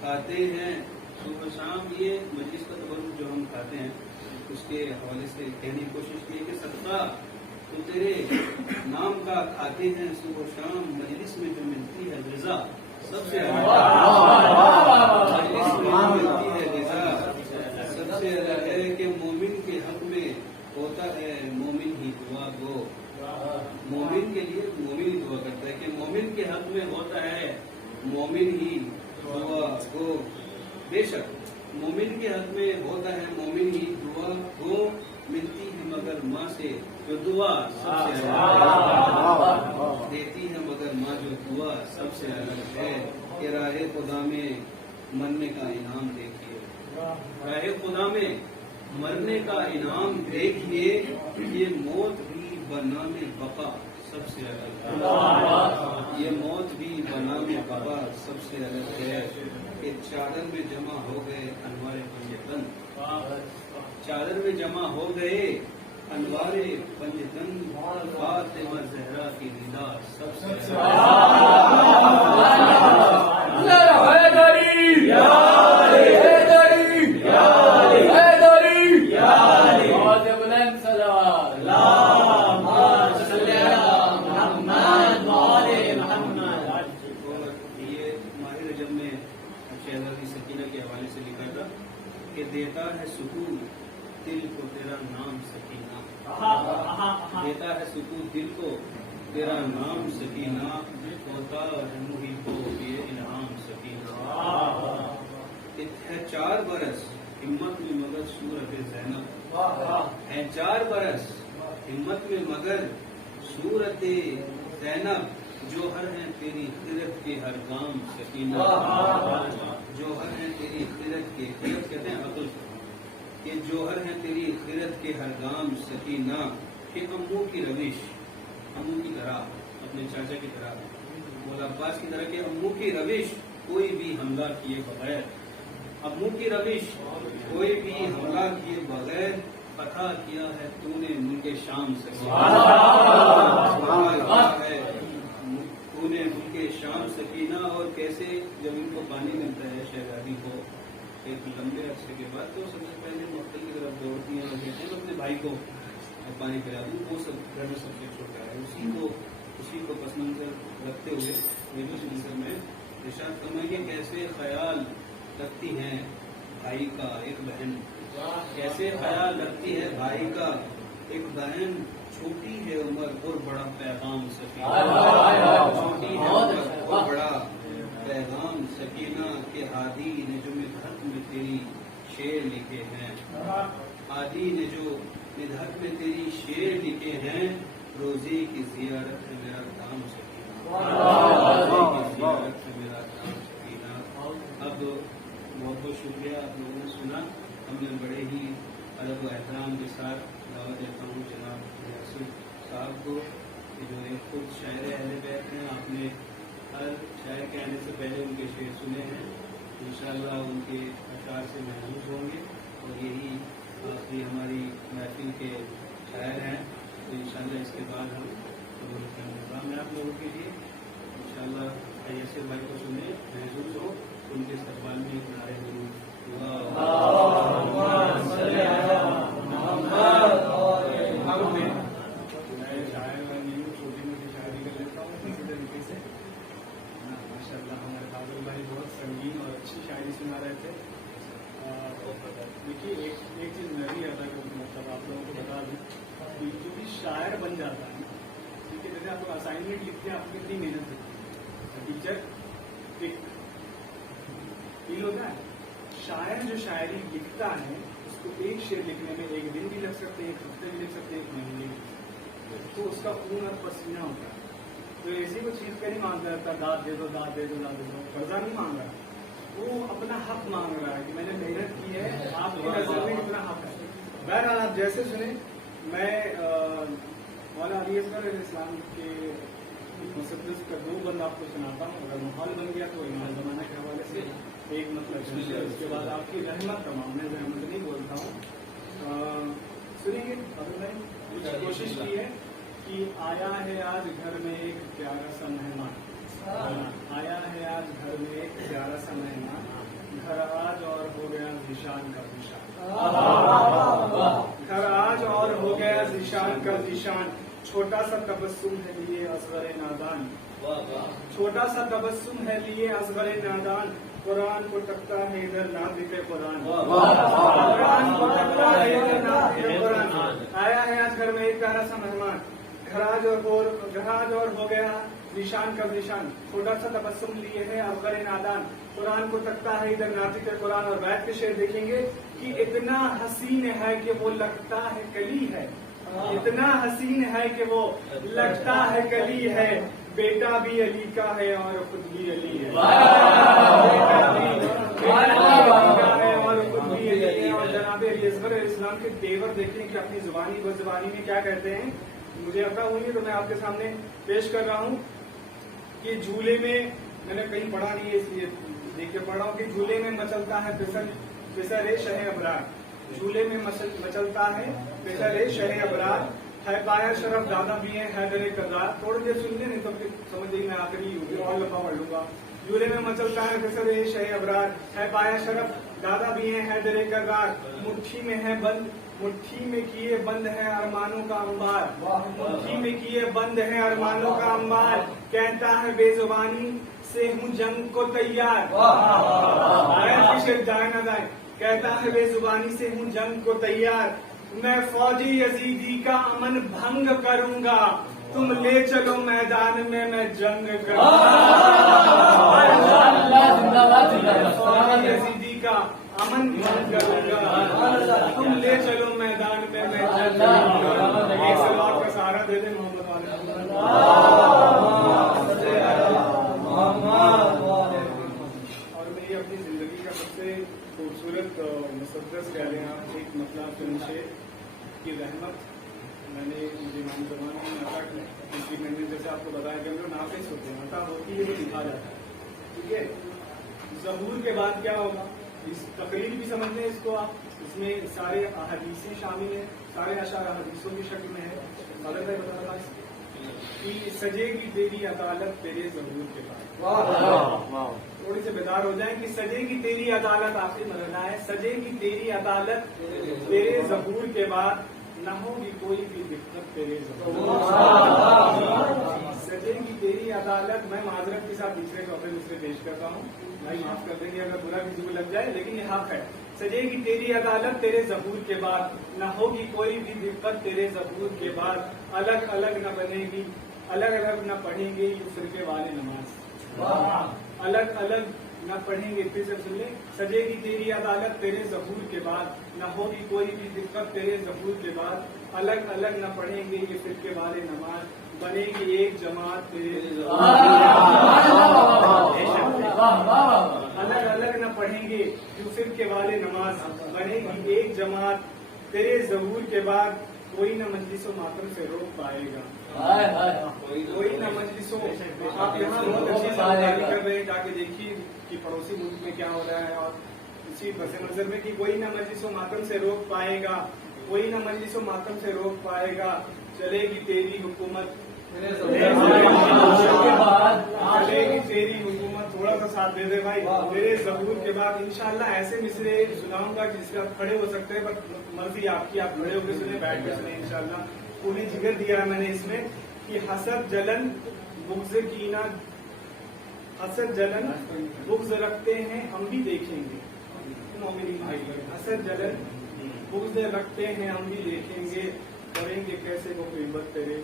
खाते हैं सुबह शाम। ये मजलिस का तबरुक जो हम खाते हैं उसके हवाले से कहने की कोशिश की कि सदका तो तेरे नाम का खाते हैं सुबह शाम। मजलिस में जो मिलती है रजा सबसे अलग है। मजलिस में जो मिलती है रजा सबसे अलग है कि मोमिन के हक में होता है मोमिन ही दुआ गो। मोमिन के लिए मोमिन ही दुआ करता है कि मोमिन के हक में होता है मोमिन ही दुआ गो। बेशक मोमिन के हक में होता है मोमिन ही दुआ गो। मिलती है मगर माँ से जो दुआ सबसे अलग देती है, मगर माँ जो दुआ सबसे अलग है। कि राहे खुदा में मरने का इनाम देखिए, राहे खुदा में मरने का इनाम देखिए। ये मौत भी बनाम बका सबसे अलग है, ये मौत भी बनाम बका सबसे अलग है कि चादर में जमा हो गए अनवारे पंजतन, चादर में जमा हो गए अनवारे पंजतन, फातिमा ज़हरा की निदा सबसे कि देता है सुकून दिल को तेरा नाम सकीना, देता है सुकून दिल को तेरा नाम सकीना, होता है मुही को ये इनाम सकीना। है 4 बरस हिम्मत में मगर सूरत ज़ैनब, है 4 बरस हिम्मत में मगर सूरत ज़ैनब, जोहर है तेरी खिरत के हर काम सकीना, जोहर है तेरी खिरत के, खिरत कहते हैं अकल, ये जोहर है तेरी खिरत के हर गाम सकीना, कि अम्मू की रविश, अम्मू की तरह, अपने चाचा की तरह, मौला अब्बास की तरह के अम्मू की रविश कोई भी हमला किए बगैर, अम्मू की रविश कोई भी हमला किए बगैर फतह किया है तूने मुल्के शाम सकीना, तूने मुल्के शाम सकीना। और कैसे जब इनको पानी मिलता है शहजादी को एक लंबे अरसे के बाद, तो सबसे पहले मक्तल की तरफ दौड़ती हैं और कहते हैं अपने भाई को पानी पिला दूँ, वो सब घर में सबसे छोटा है, उसी को पस मंजर रखते हुए में इरशाद फरमाइए कैसे ख्याल रखती हैं भाई का एक बहन, कैसे ख्याल रखती है भाई का एक बहन, छोटी है उम्र और बड़ा पैगाम सकीना, छोटी है उम्र और बड़ा पैगाम सकीना, के हादी ने जो निधहत में तेरी शेर लिखे हैं, हादी ने जो निधहत में तेरी शेर लिखे हैं, रोजे की जियारत है मेरा काम सकीना, रोजे की जियारत है मेरा काम सकीना। अब बहुत बहुत शुक्रिया, आप लोगों ने सुना, हमने बड़े ही अदब व एहतराम के साथ दावत देता हूँ जनाब यासिर साहब को, जो एक खुद शायर अहले बैत हैं, आपने हर शायर के आने से पहले उनके शेर सुने हैं, इंशाअल्लाह उनके अशार से महसूस होंगे और यही आखिरी हमारी महफिल के शायर हैं, तो इंशाअल्लाह इसके बाद हम प्रोग्राम है आप लोगों के लिए, इंशाअल्लाह यासिर भाई को सुने, महसूस हो, उनके इस्तकबाल में एक नारे जरूर छोटी मोटी शायरी कर लेता हूँ इसी तरीके से। माशाअल्लाह हमारे काजल भाई बहुत संगीन और अच्छी शायरी सुना रहे थे। देखिए एक चीज मैं भी अदा करूँ, मतलब आप लोगों को बता दूँ कि जो भी शायर बन जाता है, ठीक है, जैसे आप लोग असाइनमेंट लिखते हैं, आपको कितनी मेहनत होती है, टीचर फील होता है। शायर जो शायरी लिखता है उसको एक शेर लिखने में 1 दिन भी लग सकते हैं, 1 हफ्ते भी लग सकते हैं, 1 महीने भी, तो उसका खून और पसीना होता है। तो ऐसी कोई चीज का नहीं मांगता रहता, दाद दे दो दाद दे दो दाद दे दो, कर्जा नहीं मांग रहा, वो अपना हक मांग रहा है कि मैंने मेहनत की है, आपकी नजर में अपना हक है। बहरहाल आप जैसे सुने, मैं मौलाना अली असगर इस्लाम के मुसद्दस का 2 बंद आपको सुनाता हूँ, अगर माहौल बन गया तो इमाम ज़माना के हवाले से एक मतलब, उसके बाद आपकी रहमत तमाम, मैं रहमत नहीं बोलता हूँ, सुनिए। अगर कोशिश की है कि आया है आज घर में एक प्यारा सा मेहमान, आया है आज घर में एक प्यारा सा मेहमान, घर आज और हो गया ज़ीशान का ज़ीशान, घर आज और हो गया ज़ीशान का ज़ीशान, छोटा सा तबस्सुम है लिए असग़र नादान, छोटा सा तबस्सुम है लिए असग़र नादान, कुरान को तकता है इधर नाज़िक़े कुरान, कुरान को तकता है इधर नाज़िक़े कुरान, आया है आज घर में एक प्यारा सा मेहमान, घर आज और हो गया ज़ीशान का ज़ीशान, छोटा सा तबस्सुम लिए है असग़र नादान, कुरान को तकता है इधर नाज़िक़े कुरान। और बैत के शेर देखेंगे कि इतना हसीन है कि वो लगता है कली है, इतना हसीन है कि वो लगता है कली है, बेटा भी अली का है और खुद भी अली है, बेटा भी अली का है और खुद भी अली है। और जनाब अली असगर इस्लाम के तेवर देखें कि अपनी जुबानी बज़ुबानी में क्या कहते हैं मुझे अता हुई है तो मैं आपके सामने पेश कर रहा हूँ कि झूले में, मैंने कहीं पढ़ा नहीं है इसलिए देख के पढ़ रहा हूँ कि झूले में मचलता है फिसरे शह अबरार, झूले में मचलता है फिसरे शह अबरार, है पाया शरफ दादा भी है दरे करदार। थोड़ी देर सुन ले, नहीं तो फिर समझ जाइए मैं आखिरी और लफा पढ़ लूंगा। झूले में मचलता है फिसरे शह अबरार, है पाया शरफ दादा भी है दरे करदार, मुट्ठी में है बंद, मुट्ठी में किए बंद है अरमानों का अंबार, मुट्ठी में किए बंद है अरमानों का अंबार, कहता है बेजुबानी से हूँ जंग को तैयार। जाए ना जाए, कहता है बेजुबानी से हूँ जंग को तैयार, मैं फौजी यजीदी का अमन भंग करूंगा, तुम ले चलो मैदान में मैं जंग करूंगा। फौजी यजीदी का अमन भंग करूंगा, तुम ले चलो मैदान में मैं जंग करूंगा। एक सलात का सहारा दे दे मोहम्मद और मैं ये अपनी जिंदगी का सबसे खूबसूरत मुसद्दस कह लें आप, एक मतलब चुनशे की रहमत मैंने मुझे इमाम ज़मान की अता की, क्योंकि मैंने जैसे आपको बताया कि हम लोग नाफिस होते हैं, अता होती है वो लिखा जाता है, ठीक है। ज़हूर के बाद क्या होगा, इस तकरीर भी समझ लें इसको आप, इसमें सारे अहादीसें शामिल हैं, सारे अशार अहादीसों की शक्ल में है। गलत है बता रहा कि सजेगी तेरी अदालत तेरे ज़हूर के बाद। थोड़ी से बेदार हो जाए कि सजेगी तेरी अदालत, आखिरी मरना है, सजेगी तेरी अदालत तेरे ज़हूर के बाद, न होगी कोई भी दिक्कत तेरे ज़हूर। सजेगी तेरी अदालत, मैं माजरत के साथ तीसरे चौथे दूसरे पेश करता हूँ, भाई माफ कर देंगे अगर बुरा किसी को लग जाए, लेकिन ये हक है। सजेगी तेरी अदालत तेरे ज़हूर के बाद, न होगी कोई भी दिक्कत तेरे ज़हूर के बाद, अलग अलग न बनेगी, अलग अलग न पढ़ेंगे फिरके वाले नमाज, अलग अलग न पढ़ेंगे। फिर से सुन ले, सजेगी तेरी अदालत तेरे ज़हूर के बाद, न होगी कोई भी दिक्कत तेरे ज़हूर के बाद, अलग अलग न पढ़ेंगे ये फिरके वाले नमाज, बनेगी एक जमात तेरे अलग अलग न पढ़ेंगे जो फिरके वाले नमाज, बनेगी एक जमात तेरे ज़हूर के बाद, कोई न मजलिसों मातम से रोक पाएगा, कोई न मजलिसों। आप यहाँ बहुत अच्छी समझदारी कर रहे हैं, जाके देखिए कि पड़ोसी मुल्क में क्या हो रहा है, और इसी पस नजर में कि कोई न मजलिसों मातम से रोक पाएगा, कोई न मजलिसों मातम से रोक पाएगा, चलेगी तेरी हुकूमत, चलेगी तेरी हुकूमत। थोड़ा सा साथ दे दे भाई, तेरे ज़हूर के बाद इंशाल्लाह ऐसे मिसरे सुनाऊंगा जिसके आप खड़े हो सकते हैं, बट मर्जी आपकी, आप खड़े होकर सुने, बैठ कर सुने इंशाल्लाह। पूरी जिगर दिया है मैंने इसमें कि हसद जलन बुग़्ज़ कीना, हसद जलन बुग़्ज़ रखते हैं हम भी देखेंगे, मोमिन भाई, हसद जलन बुग़्ज़ रखते हैं हम भी देखेंगे, करेंगे कैसे वो ग़ीबत तेरे।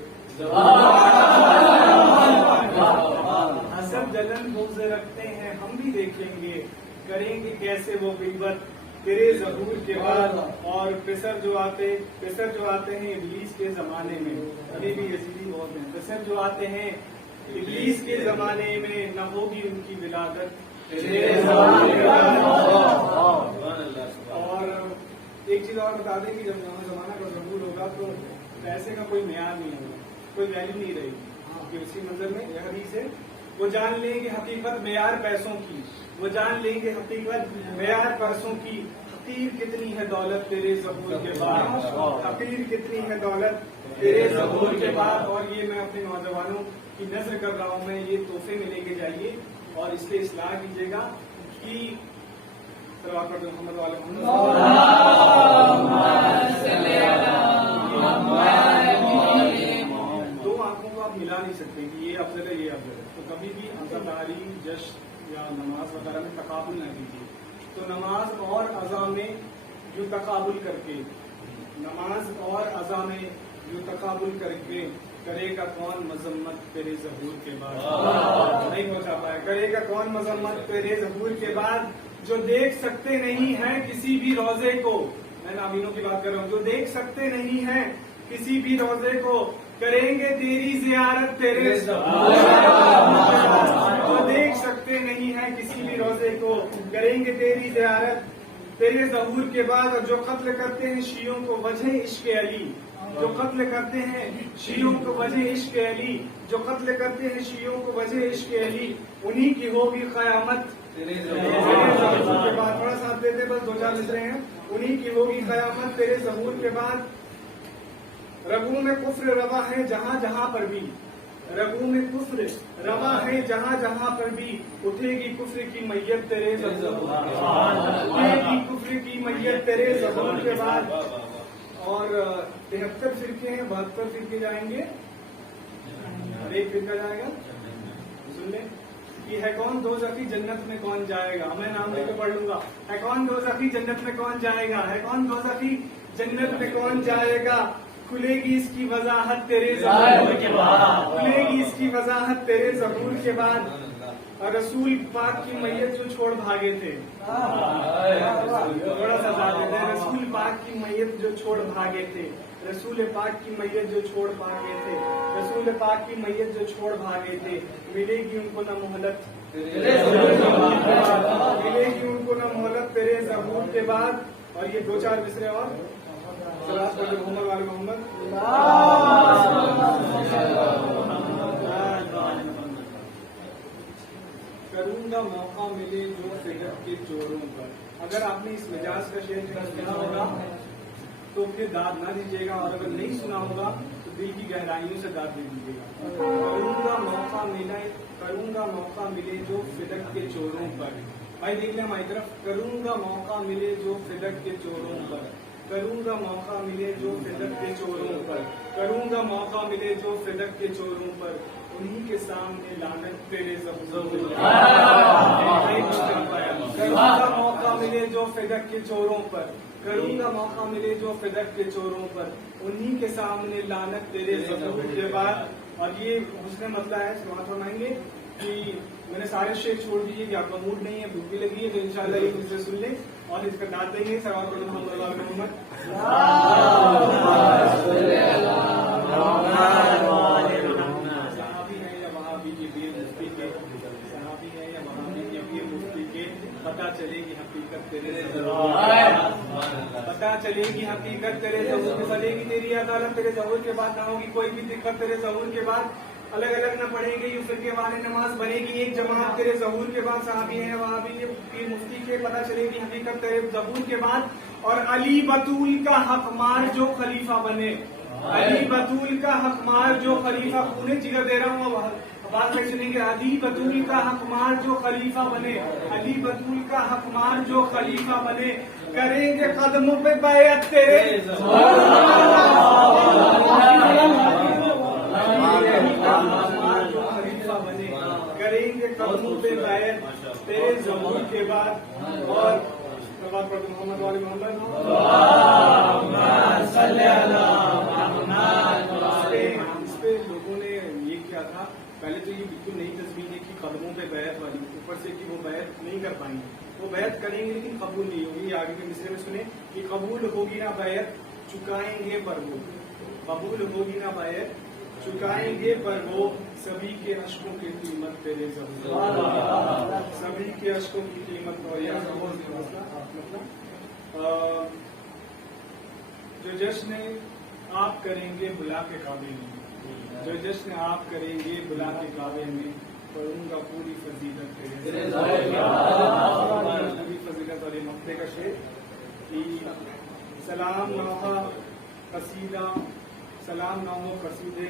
हसद जलन बुग़्ज़ रखते हैं हम भी देखेंगे, करेंगे कैसे वो ग़ीबत तेरे ज़हूर के बाद। और फिसर जो आते हैं इब्लीस के जमाने में, अभी भी यजीदी बहुत हैं, फिसर जो आते हैं इब्लीस के जमाने में, न होगी उनकी विलादत तेरे ज़हूर के बाद। और एक चीज और बता दें कि जब जमाना का ज़हूर होगा तो पैसे का कोई मेयार नहीं होगा, कोई वैल्यू नहीं रहेगी, कि उसी मंजर में यह हदीस है, वो जान लेंगे हकीकत मेयार पैसों की, वो जान लेंगे हकीकत मेयार पैसों की, हकीर कितनी है दौलत तेरे ज़हूर के बाद, हकीर कितनी है दौलत तेरे ज़हूर के बाद। और ये मैं अपने नौजवानों की नजर कर रहा हूँ, मैं ये तोहफे में लेके जाइए और इसलिए इस्लाह कीजिएगा कि मोहम्मद वाले दो आंखों को आप मिला नहीं सकते कि ये अफजल है ये अफजल है, तो कभी भी अज़ादारी जश्न या नमाज वगैरह में तकाबुल न कीजिए। तो नमाज और अज़ा में जो तकाबुल करके, नमाज और अज़ा में जो तकाबुल करके, करेगा कौन मजम्मत तेरे ज़हूर के बाद, नहीं पहुंचा पाया, करेगा कौन मजम्मत तेरे ज़हूर के बाद, जो देख सकते नहीं हैं किसी भी रोजे को, मैं नामीनों की बात कर रहा हूँ, जो देख सकते नहीं हैं किसी भी रोजे को, करेंगे तेरी जियारत तेरे ज़हूर, जो देख सकते नहीं हैं किसी भी रोजे को, करेंगे तेरी जियारत तेरे ज़हूर के बाद। और जो कत्ल करते हैं शियों को वजह इश्क़ अली, जो कत्ल करते हैं शियों को वजह इश्क अली, जो कत्ल करते हैं शियों को वजह इश्क अली, उन्हीं की होगी क़यामत तेरे ज़बूर के बाद। थोड़ा साथ देते, बस 2-4 मिसरे हैं। उन्हीं की होगी क़यामत तेरे ज़बूर के बाद। रगों में कुफ्र रवा है जहाँ जहाँ पर भी, रगों में कुफ्र रवा है जहाँ जहाँ पर भी, उठेगी कुफ्र की मैयत तेरे ज़बूर, उठेगी कुफ्र की मैयत तेरे ज़बूर के बाद। और 73 फिरके हैं, 72 फिरके जाएंगे, और एक फिरका जाएगा। सुन ले कि है कौन दोज़खी जन्नत में कौन जाएगा, मैं नाम लेकर पढ़ लूंगा। है कौन दोज़खी जन्नत में कौन जाएगा, है कौन दोज़खी जन्नत में कौन जाएगा, खुलेगी इसकी वजाहत तेरे ज़बूर के बाद, खुलेगी इसकी वजाहत तेरे ज़बूर के बाद। और रसूल पाक की मैयत जो छोड़ भागे थे, थोड़ा सा साथ देते हैं। रसूल पाक की मैयत जो छोड़ भागे थे, रसूल पाक की मैयत जो छोड़ भागे थे, रसूल पाक की मैयत जो छोड़ भागे थे, मिलेगी उनको न मोहलत तेरे ज़बूर के बाद, मिलेगी उनको न मोहलत तेरे ज़बूर के बाद। और ये 2-4 मिसरे और सलात पढ़ मोहम्मद वाले मोहम्मद। करूंगा मौका मिले जो फिदक के चोरों पर। अगर आपने इस मिजाज का शेर सुना होगा तो फिर दाद ना दीजिएगा, और अगर नहीं सुना होगा तो दिल की गहराइयों से दाद दे दीजिएगा। करूंगा मौका मिले, करूंगा मौका मिले जो फिदक के चोरों पर। भाई देख लें हमारी तरफ, करूंगा मौका मिले जो फिदक के चोरों पर, करूंगा मौका मिले जो फिदक के चोरों पर, करूंगा मौका मिले जो फिदक के चोरों पर, उन्हीं के सामने लानत तेरे ज़बूर। करूंगा मौका मिले जो फिदक के चोरों पर, करूंगा मौका मिले जो फिदक के चोरों पर, उन्हीं के सामने लानत तेरे ज़बूर के बाद। और ये उसने मतलब है, समाप्त फरमाएंगे कि मैंने सारे शेर छोड़ दिए कि आपका मूड नहीं है, भूख भी लगी है, तो इंशाल्लाह ये मुझसे सुन ले और इसका दाद देंगे। सवाल करो मोहम्मद पता चलेगी हकीकत तेरे पता चलेगी हकीकत तेरे ज़बूर के, चलेगी तेरी अदालत तेरे ज़बूर के बाद। ना होगी कोई भी दिक्कत तेरे ज़बूर के बाद, अलग अलग न पढ़ेंगे यूं फिर के वाले नमाज बनेगी एक जमात तेरे ज़बूर के बाद। साहबी है वहाँ भी पीर मुफ्ती के, पता चलेगी हकीकत तेरे ज़बूर के बाद। और अली बतूल का हकमार जो खलीफा बने, अली बतूल का हकमार जो खलीफा, पूरे जिगर दे रहा हूँ बात में सुनेंगे। अली बतूल का हकमार जो खलीफा बने, अली बतूल का हकमार जो खलीफा बने, करेंगे कदमों पे बैअत तेरे जो खलीफा बने, करेंगे कदमों पे बैअत तेरे ज़बूर के बाद। और मोहम्मद वाले मोहम्मद इस पे लोगों ने ये किया था, पहले तो ये बिल्कुल नई तस्वीर है कि कदमों पे बैत वाली, ऊपर से कि वो बैत नहीं कर पाएंगे, वो बैत करेंगे लेकिन कबूल नहीं होगी। आगे के मिसरे में सुने कि कबूल होगी ना बैत चुकाएंगे पर वो, कबूल होगी ना बैत चुकाएंगे पर वो, सभी के अश्कों की कीमत तेरे ज़बूर, सभी के अश्कों की कीमत। और यह मतलब जो जश्न आप करेंगे बुला के काबे में, जो जश्न आप करेंगे बुला के काबे में, करूंगा पूरी फजीलत तेरे, पूरी फजीलत। और ये मक्ते का शेर कि सलाम नौहा कसीदा, सलाम नौहो कसीदे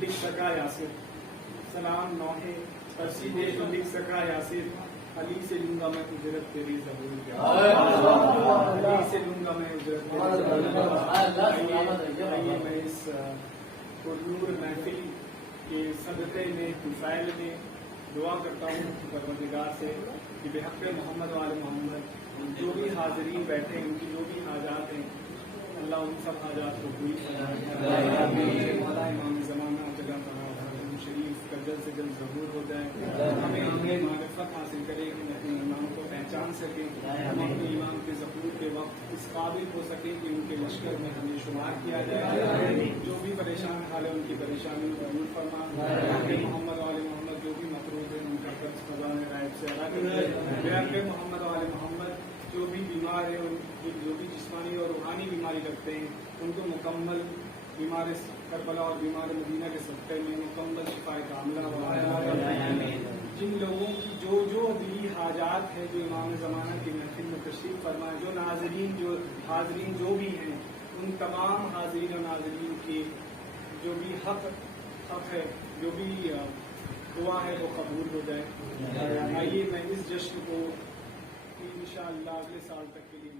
लिख सका यासिर, सलाम नौहे कसीदे लिख सका यासिर, अली से लूंगा मैं उजरत तेरी ज़बूर के, अली से लूंगा मैं उजरत तेरी। मैं इस पुरनूर महफिल के सदक़े में तुफ़ैल में दुआ करता हूँ परवरदिगार से कि बेहक़ मोहम्मद वाले मोहम्मद जो भी हाज़रीन बैठे हैं, उनकी जो भी हाजात हैं, अल्लाह उन सब हाजात को पूरी फरमाए। इमाम ज़माना जगह शरीफ का जल्द से जल्द ज़हूर हो जाए, हमें मारिफत हासिल करें कि अपने इमाम को पहचान सकें, हम अपने इमाम के ज़हूर के वक्त इस काबिल हो सकें कि उनके लश्कर में हमें शुमार किया जाए। जो भी परेशान हाल है उनकी परेशानियों को दूर फरमा, मोहम्मद वाले मोहम्मद जो भी मकरूज है उनका कर्ज ख़ज़ाने गायब से अदा करें। मोहम्मद वाले मोहम्मद जो भी बीमार है जो भी जिस्मानी और रूहानी बीमारी रखते हैं उनको मुकम्मल बीमार करबला और बीमार मदीना के सदक़े में मुकम्मल शिफाए कामला जिन लोगों की जो दिली हाजात है जो इमाम ज़माना की महफिल में तशरीफ़ फरमाए, जो हाज़रीन जो भी हैं उन तमाम हाज़रीन और नाज़रीन के जो भी हक है, जो भी दुआ है वो कबूल हो जाए। आइए मैं इस जश्न को इंशाअल्लाह अगले साल तक के लिए